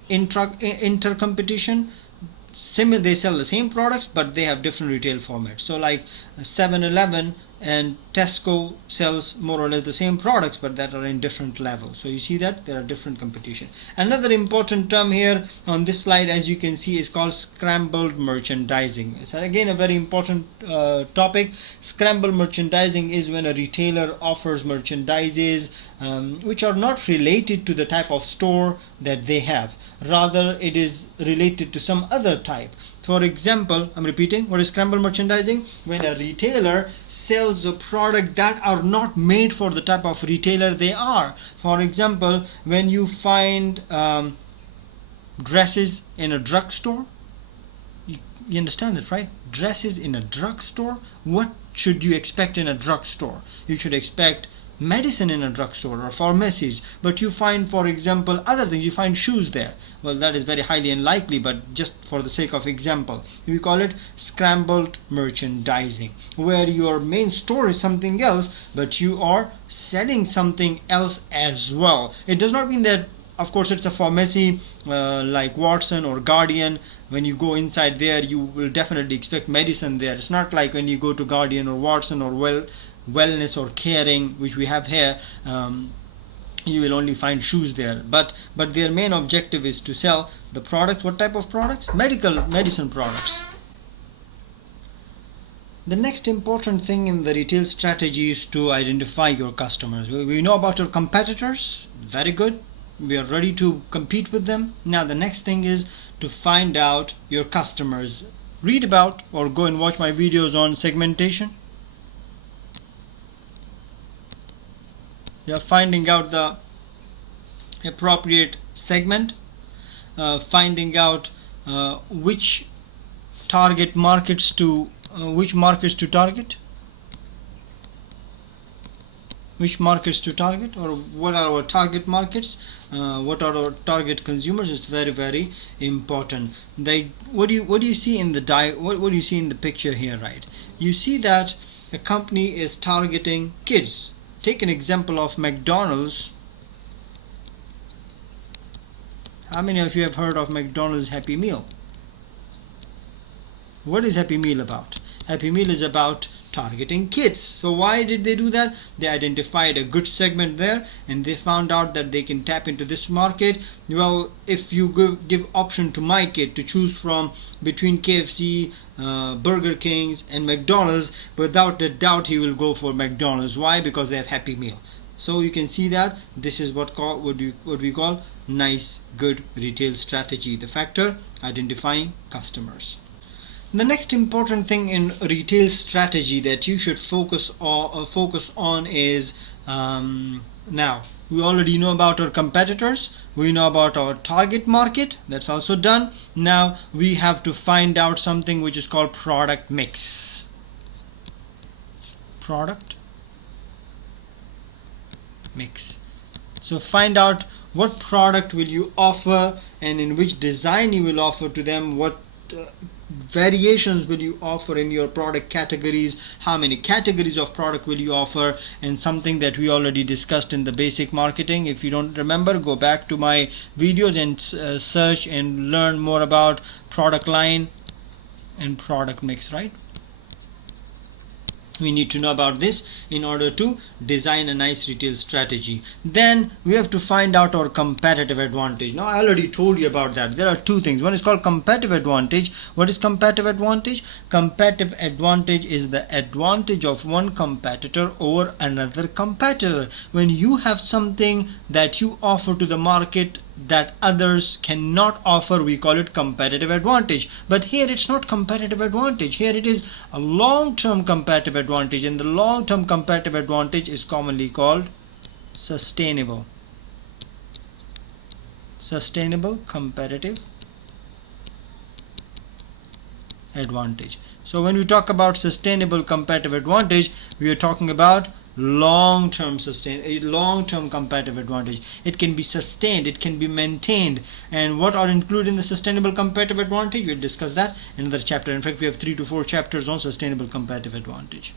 Inter competition, similar, they sell the same products but they have different retail formats. So like 7-Eleven and Tesco sells more or less the same products but that are in different levels. So you see that there are different competition. Another important term here on this slide, as you can see, is called scrambled merchandising. It's again a very important topic. Scrambled merchandising is when a retailer offers merchandises which are not related to the type of store that they have. Rather, it is related to some other type. For example, I'm repeating, what is scrambled merchandising? When a retailer sells a product that are not made for the type of retailer they are. For example, when you find dresses in a drugstore, you understand that, right? Dresses in a drugstore, what should you expect in a drugstore? You should expect medicine in a drugstore or pharmacies, but you find, for example, other things. You find shoes there. Well, that is very highly unlikely, but just for the sake of example, we call it scrambled merchandising, where your main store is something else but you are selling something else as well. It does not mean that, of course, it's a pharmacy like Watson or Guardian. When you go inside there, you will definitely expect medicine there. It's not like when you go to Guardian or Watson or Wellness or Caring, which we have here, you will only find shoes there. But their main objective is to sell the products. What type of products? Medicine products. The next important thing in the retail strategy is to identify your customers. We know about your competitors. Very good. We are ready to compete with them. Now the next thing is to find out your customers. Read about or go and watch my videos on segmentation. You are finding out the appropriate segment, finding out which markets to target, or what are our target markets, what are our target consumers is very, very important. What do you see in the what do you see in the picture here, right? You see that a company is targeting kids. Take an example of McDonald's. How many of you have heard of McDonald's Happy Meal? What is Happy Meal about? Happy Meal is about targeting kids. So why did they do that? They identified a good segment there and they found out that they can tap into this market. Well, if you give option to my kid to choose from between KFC, Burger Kings and McDonald's, without a doubt he will go for McDonald's. Why? Because they have Happy Meal. So you can see that this is what we call nice, good retail strategy. The factor, identifying customers. The next important thing in retail strategy that you should focus on is now we already know about our competitors, we know about our target market, that's also done. Now we have to find out something which is called product mix. Product mix. So find out what product will you offer, and in which design you will offer to them, what variations will you offer in your product categories, how many categories of product will you offer, and something that we already discussed in the basic marketing. If you don't remember, go back to my videos and search and learn more about product line and product mix, right? We need to know about this in order to design a nice retail strategy. Then we have to find out our competitive advantage. Now I already told you about that. There are two things. One is called competitive advantage. What is competitive advantage? Competitive advantage is the advantage of one competitor over another competitor. When you have something that you offer to the market that others cannot offer, we call it competitive advantage. But here it's not competitive advantage. Here it is a long-term competitive advantage, and the long-term competitive advantage is commonly called sustainable competitive advantage. So when we talk about sustainable competitive advantage, we are talking about long-term competitive advantage. It can be sustained, it can be maintained. And what are included in the sustainable competitive advantage? We'll discuss that in another chapter. In fact, we have 3 to 4 chapters on sustainable competitive advantage.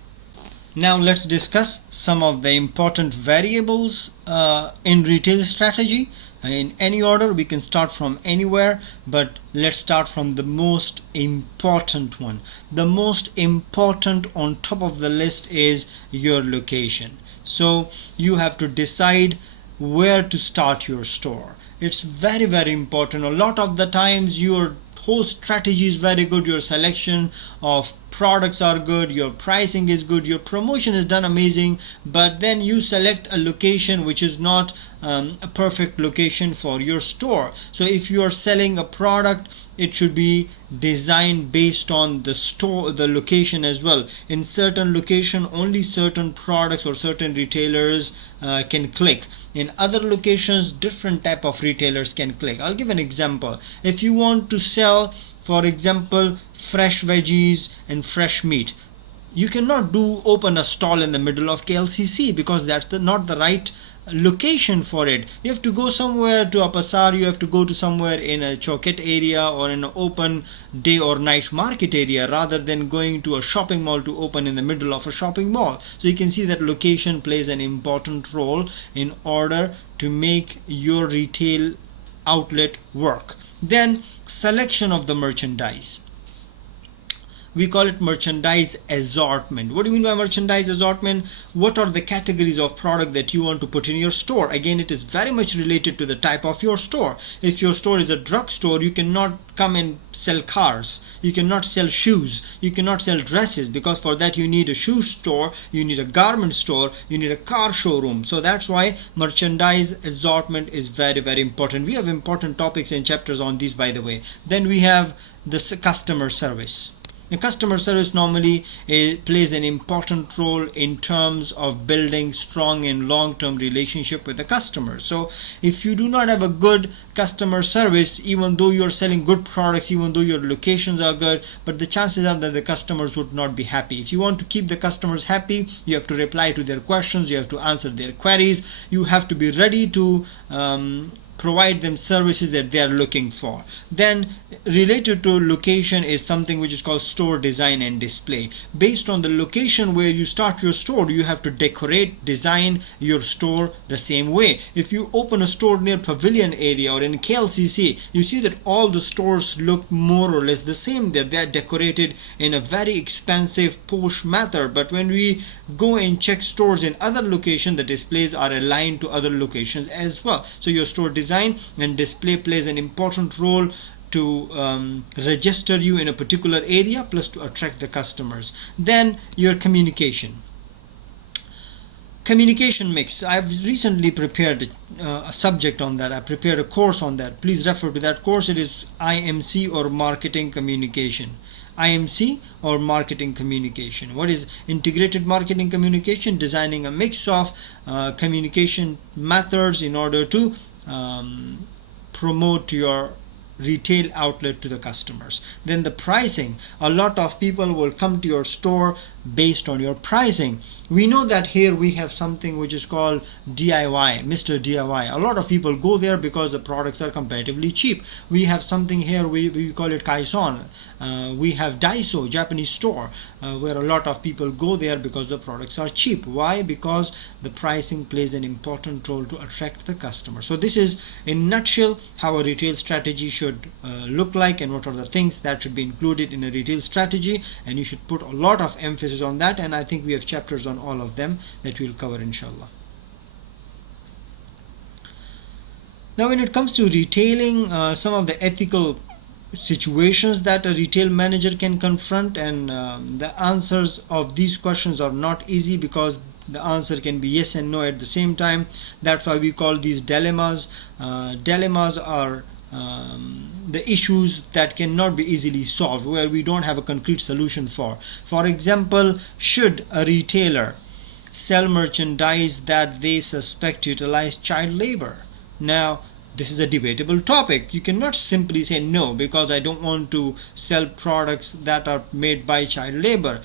Now let's discuss some of the important variables in retail strategy. In any order, we can start from anywhere, but let's start from the most important one. The most important on top of the list is your location. So you have to decide where to start your store. It's very, very important. A lot of the times your whole strategy is very good, your selection of products are good, your pricing is good, your promotion is done amazing, but then you select a location which is not a perfect location for your store. So if you are selling a product, it should be designed based on the store, the location as well. In certain location, only certain products or certain retailers can click. In other locations, different type of retailers can click. I'll give an example. If you want to sell, for example, fresh veggies and fresh meat, you cannot open a stall in the middle of KLCC, because that's not the right location for it. You have to go somewhere to a pasar, you have to go to somewhere in a choket area or in an open day or night market area, rather than going to a shopping mall to open in the middle of a shopping mall. So you can see that location plays an important role in order to make your retail outlet work. Then selection of the merchandise. We call it merchandise assortment. What do you mean by merchandise assortment? What are the categories of product that you want to put in your store? Again, it is very much related to the type of your store. If your store is a drugstore, you cannot come and sell cars. You cannot sell shoes. You cannot sell dresses, because for that you need a shoe store, you need a garment store, you need a car showroom. So that's why merchandise assortment is very, very important. We have important topics and chapters on these, by the way. Then we have the customer service. The customer service normally plays an important role in terms of building strong and long-term relationship with the customer. So if you do not have a good customer service, even though you're selling good products, even though your locations are good, but the chances are that the customers would not be happy. If you want to keep the customers happy, you have to reply to their questions, you have to answer their queries, you have to be ready to provide them services that they are looking for. Then related to location is something which is called store design and display. Based on the location where you start your store, you have to design your store the same way. If you open a store near Pavilion area or in KLCC, you see that all the stores look more or less the same. They are decorated in a very expensive posh method, but when we go and check stores in other locations, the displays are aligned to other locations as well. So your store design and display plays an important role to register you in a particular area, plus to attract the customers. Then your communication mix. I've recently prepared a subject on that. I prepared a course on that. Please refer to that course. It is IMC, or marketing communication. IMC, or marketing communication. What is integrated marketing communication? Designing a mix of communication methods in order to promote your retail outlet to the customers. Then the pricing. A lot of people will come to your store based on your pricing. We know that here we have something which is called DIY, Mr. DIY. A lot of people go there because the products are comparatively cheap. We have something here, we call it Kaison. We have Daiso, Japanese store, where a lot of people go there because the products are cheap. Why? Because the pricing plays an important role to attract the customer. So this is in a nutshell how a retail strategy should look like, and what are the things that should be included in a retail strategy, and you should put a lot of emphasis on that, and I think we have chapters on all of them that we'll cover inshallah. Now when it comes to retailing, some of the ethical situations that a retail manager can confront, and the answers of these questions are not easy because the answer can be yes and no at the same time. That's why we call these dilemmas. Dilemmas are the issues that cannot be easily solved, where we don't have a concrete solution for. For example, should a retailer sell merchandise that they suspect utilize child labor? Now, this is a debatable topic. You cannot simply say no because I don't want to sell products that are made by child labor.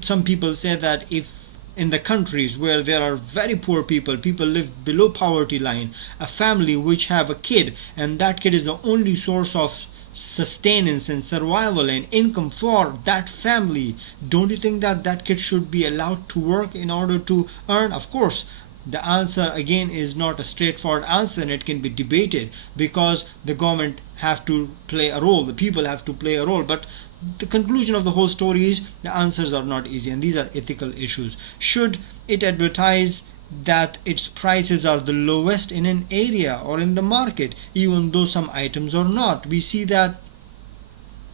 Some people say that if in the countries where there are very poor people live below poverty line, a family which have a kid, and that kid is the only source of sustenance and survival and income for that family, don't you think that that kid should be allowed to work in order to earn? Of course, the answer again is not a straightforward answer, and it can be debated because the government have to play a role, the people have to play a role. But the conclusion of the whole story is the answers are not easy, and these are ethical issues. Should it advertise that its prices are the lowest in an area or in the market, even though some items are not? We see that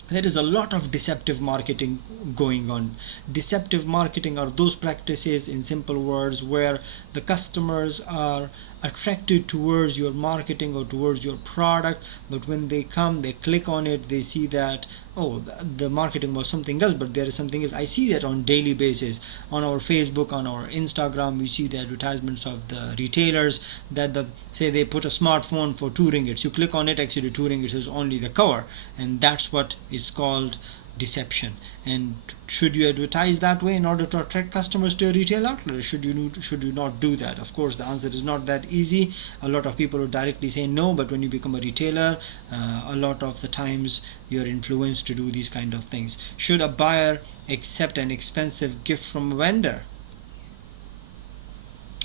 there is a lot of deceptive marketing going on. Deceptive marketing are those practices, in simple words, where the customers are attracted towards your marketing or towards your product, but when they come, they click on it, they see that, oh, the marketing was something else, but there is something else. I see that on daily basis on our Facebook, on our Instagram. We see the advertisements of the retailers that say they put a smartphone for 2 ringgits. You click on it, actually 2 ringgits is only the cover, and that's what is called deception. And should you advertise that way in order to attract customers to a retail outlet? Should you not do that? Of course, the answer is not that easy. A lot of people would directly say no, but when you become a retailer, a lot of the times you're influenced to do these kind of things. Should a buyer accept an expensive gift from a vendor?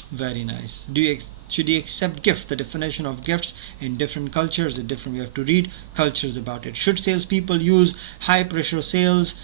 Very nice. Should you accept gifts? The definition of gifts in different cultures is different. We have to read cultures about it. Should salespeople use high pressure sales?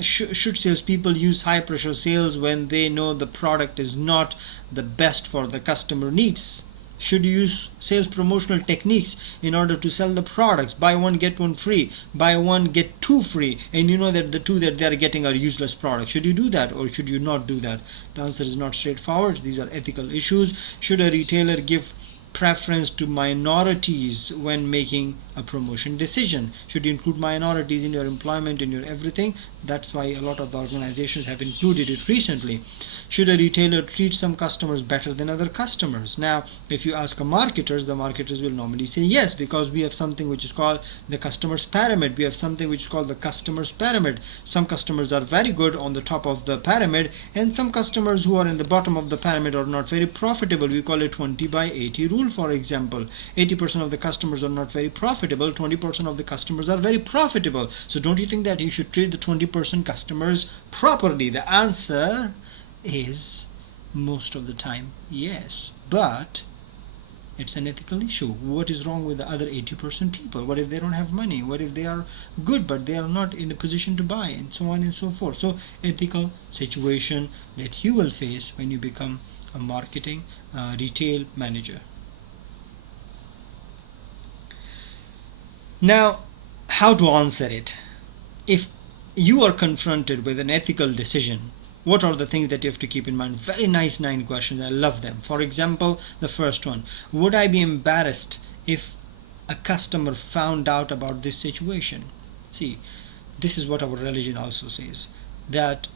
Should salespeople use high pressure sales when they know the product is not the best for the customer needs? Should you use sales promotional techniques in order to sell the products? Buy one, get one free. Buy one, get two free. And you know that the two that they are getting are useless products. Should you do that or should you not do that? The answer is not straightforward. These are ethical issues. Should a retailer give preference to minorities when making a promotion decision? Should you include minorities in your employment, in your everything? That's why a lot of the organizations have included it recently. Should a retailer treat some customers better than other customers? Now, if you ask the marketers will normally say yes, because we have something which is called the customer's pyramid. We have something which is called the customer's pyramid. Some customers are very good on the top of the pyramid, and some customers who are in the bottom of the pyramid are not very profitable. We call it 20 by 80 rule, for example. 80% of the customers are not very profitable, 20% of the customers are very profitable. So don't you think that you should treat the 20% customers properly? The answer is most of the time yes, but it's an ethical issue. What is wrong with the other 80% people? What if they don't have money? What if they are good but they are not in a position to buy, and so on and so forth? So ethical situation that you will face when you become a marketing retail manager. Now, how to answer it? If you are confronted with an ethical decision, what are the things that you have to keep in mind? Very nice 9 questions. I love them. For example, the first one: would I be embarrassed if a customer found out about this situation? See, this is what our religion also says, that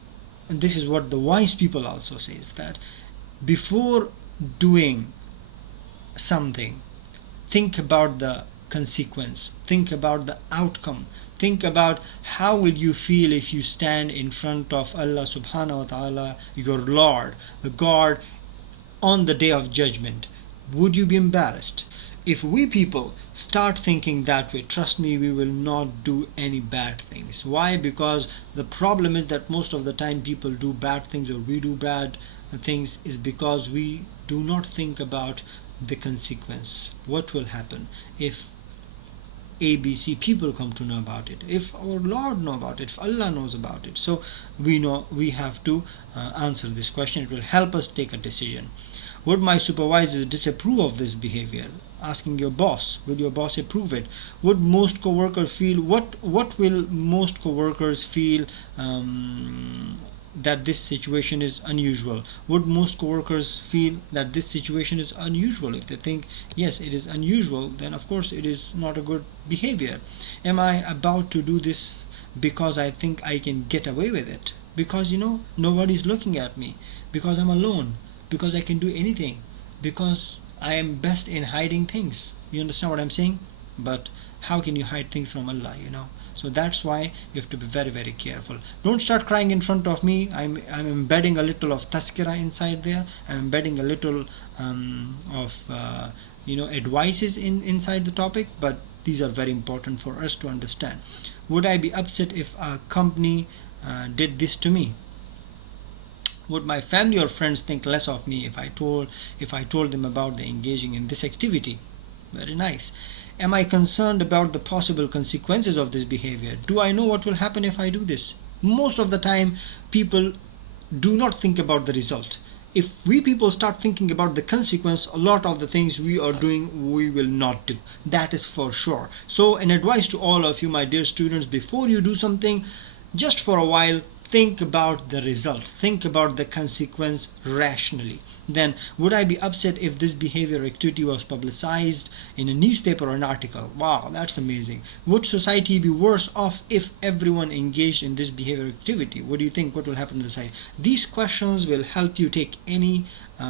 this is what the wise people also says, that before doing something, think about the consequence. Think about the outcome. Think about how will you feel if you stand in front of Allah subhanahu wa ta'ala, your Lord, the God, on the day of judgment. Would you be embarrassed? If we people start thinking that way, trust me, we will not do any bad things. Why? Because the problem is that most of the time people do bad things, or we do bad things, is because we do not think about the consequence. What will happen if ABC people come to know about it, if our Lord know about it, if Allah knows about it? So we know we have to answer this question. It will help us take a decision. Would my supervisors disapprove of this behavior? Asking your boss, will your boss approve it? Would most co-workers feel, what will most co-workers feel that this situation is unusual? Would most co-workers feel that this situation is unusual? If they think yes, it is unusual, then of course it is not a good behavior. Am I about to do this because I think I can get away with it? Because nobody's looking at me, because I'm alone, because I can do anything, because I am best in hiding things. You understand what I'm saying? But how can you hide things from Allah, So that's why you have to be very, very careful. Don't start crying in front of me. I'm embedding a little of tazkira inside there. I'm embedding a little of advices inside the topic, but these are very important for us to understand. Would I be upset if a company did this to me? Would my family or friends think less of me if I told them about the engaging in this activity? Very nice. Am I concerned about the possible consequences of this behavior? Do I know what will happen if I do this? Most of the time, people do not think about the result. If we people start thinking about the consequence, a lot of the things we are doing, we will not do. That is for sure. So an advice to all of you, my dear students, before you do something, just for a while, think about the result. Think about the consequence rationally. Then, would I be upset if this behavior activity was publicized in a newspaper or an article? Wow, that's amazing. Would society be worse off if everyone engaged in this behavior activity? What do you think? What will happen to society? These questions will help you take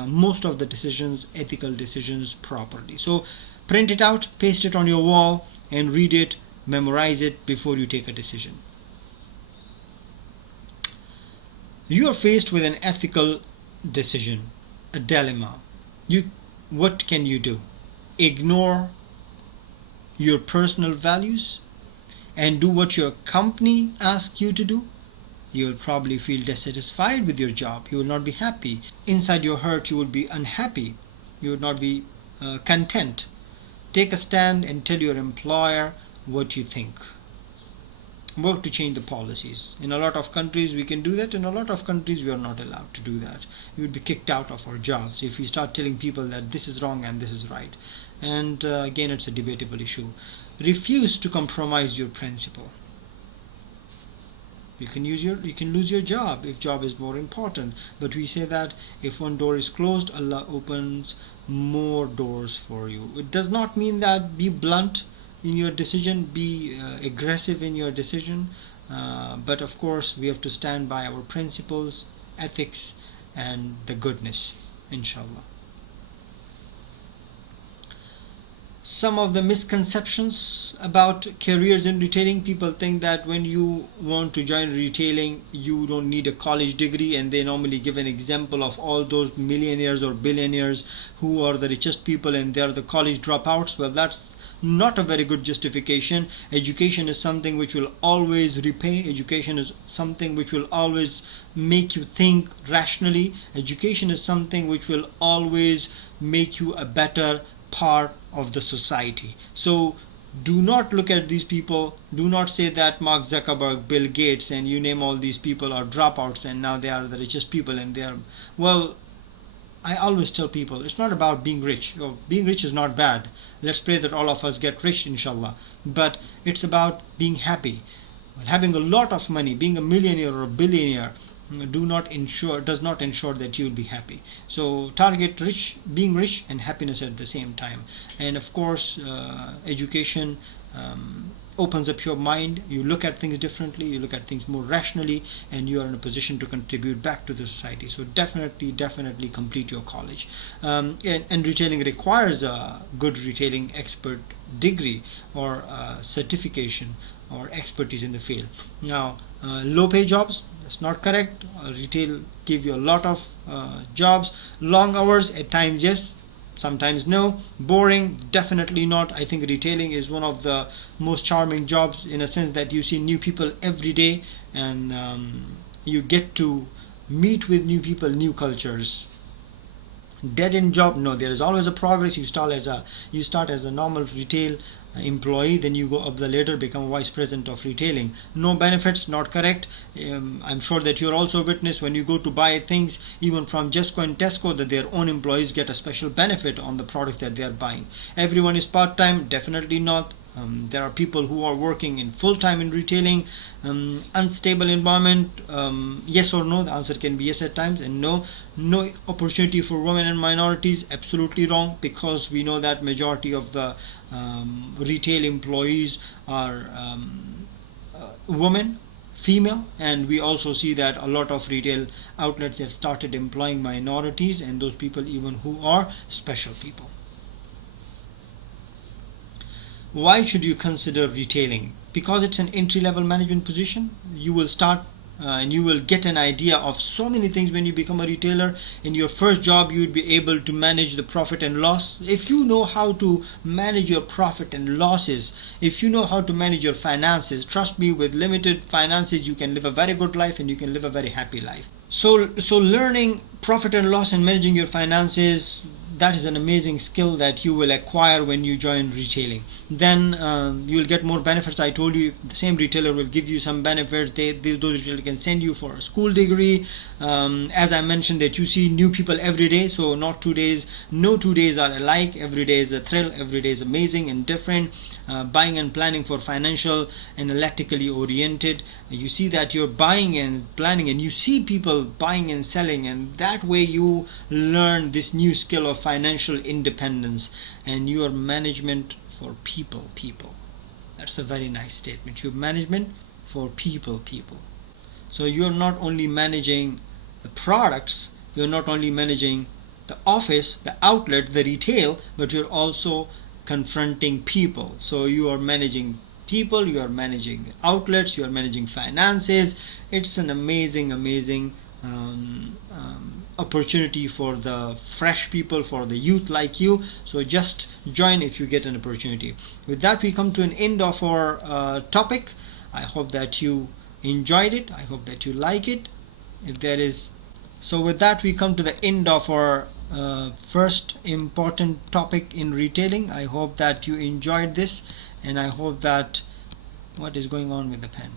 most of the decisions, ethical decisions, properly. So, print it out, paste it on your wall, and read it, memorize it before you take a decision. You are faced with an ethical decision, a dilemma. What can you do? Ignore your personal values and do what your company asks you to do? You will probably feel dissatisfied with your job. You will not be happy. Inside your heart, you will be unhappy. You will not be content. Take a stand and tell your employer what you think. Work to change the policies. In a lot of countries we can do that, in a lot of countries we are not allowed to do that. We would be kicked out of our jobs if we start telling people that this is wrong and this is right. And again, it's a debatable issue. Refuse to compromise your principle. You can lose your job if job is more important, but we say that if one door is closed, Allah opens more doors for you. It does not mean that be blunt in your decision, be aggressive in your decision, but of course we have to stand by our principles, ethics, and the goodness, inshallah. Some of the misconceptions about careers in retailing: people think that when you want to join retailing, you don't need a college degree, and they normally give an example of all those millionaires or billionaires who are the richest people and they are the college dropouts. Well, that's not a very good justification. Education is something which will always repay. Education is something which will always make you think rationally. Education is something which will always make you a better part of the society. So do not look at these people. Do not say that Mark Zuckerberg, Bill Gates, and you name all these people are dropouts and now they are the richest people and they are, well, I always tell people it's not about being rich. Being rich is not bad. Let's pray that all of us get rich, inshallah. But it's about being happy. Having a lot of money, being a millionaire or a billionaire, does not ensure that you will be happy. So target being rich and happiness at the same time. And of course, education opens up your mind. You look at things differently, you look at things more rationally, and you are in a position to contribute back to the society. So definitely complete your college. And retailing requires a good retailing expert degree or certification or expertise in the field. Now, low pay jobs, that's not correct. Retail give you a lot of jobs. Long hours, at times yes, sometimes no. Boring, definitely not. I think retailing is one of the most charming jobs, in a sense that you see new people every day, and you get to meet with new people, new cultures. Dead end job, no. There is always a progress. You start as a normal retail employee, then you go up the ladder, become a vice president of retailing. No benefits, not correct. I'm sure that you're also witness when you go to buy things, even from Jesco and Tesco, that their own employees get a special benefit on the products that they are buying. Everyone is part-time, definitely not. There are people who are working in full-time in retailing. Unstable environment, yes or no? The answer can be yes at times, and no. No opportunity for women and minorities, absolutely wrong, because we know that majority of the retail employees are women, female, and we also see that a lot of retail outlets have started employing minorities and those people even who are special people. Why should you consider retailing? Because it's an entry-level management position. You will start and you will get an idea of so many things when you become a retailer. In your first job, you would be able to manage the profit and loss. If you know how to manage your profit and losses, if you know how to manage your finances, trust me, with limited finances, you can live a very good life and you can live a very happy life. So learning profit and loss and managing your finances, that is an amazing skill that you will acquire when you join retailing. Then you will get more benefits. I told you the same retailer will give you some benefits. Those retailers can send you for a school degree. As I mentioned, that you see new people every day, so no 2 days are alike. Every day is a thrill, every day is amazing and different. Buying and planning for financial and analytically oriented. You see that you're buying and planning, and you see people buying and selling, and that way you learn this new skill of financial independence. And your management for people. That's a very nice statement. Your management for people. So you're not only managing the products, you're not only managing the office, the outlet, the retail, but you're also confronting people. So you are managing people, you are managing outlets, you are managing finances. It's an amazing opportunity for the fresh people, for the youth like you. So just join if you get an opportunity. With that, we come to an end of our topic. I hope that you enjoyed it. I hope that you like it. So with that, we come to the end of our first important topic in retailing. I hope that you enjoyed this, and I hope that what is going on with the pen,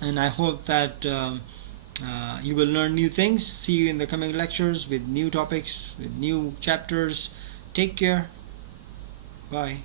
and I hope that you will learn new things. See you in the coming lectures with new topics, with new chapters. Take care. Bye.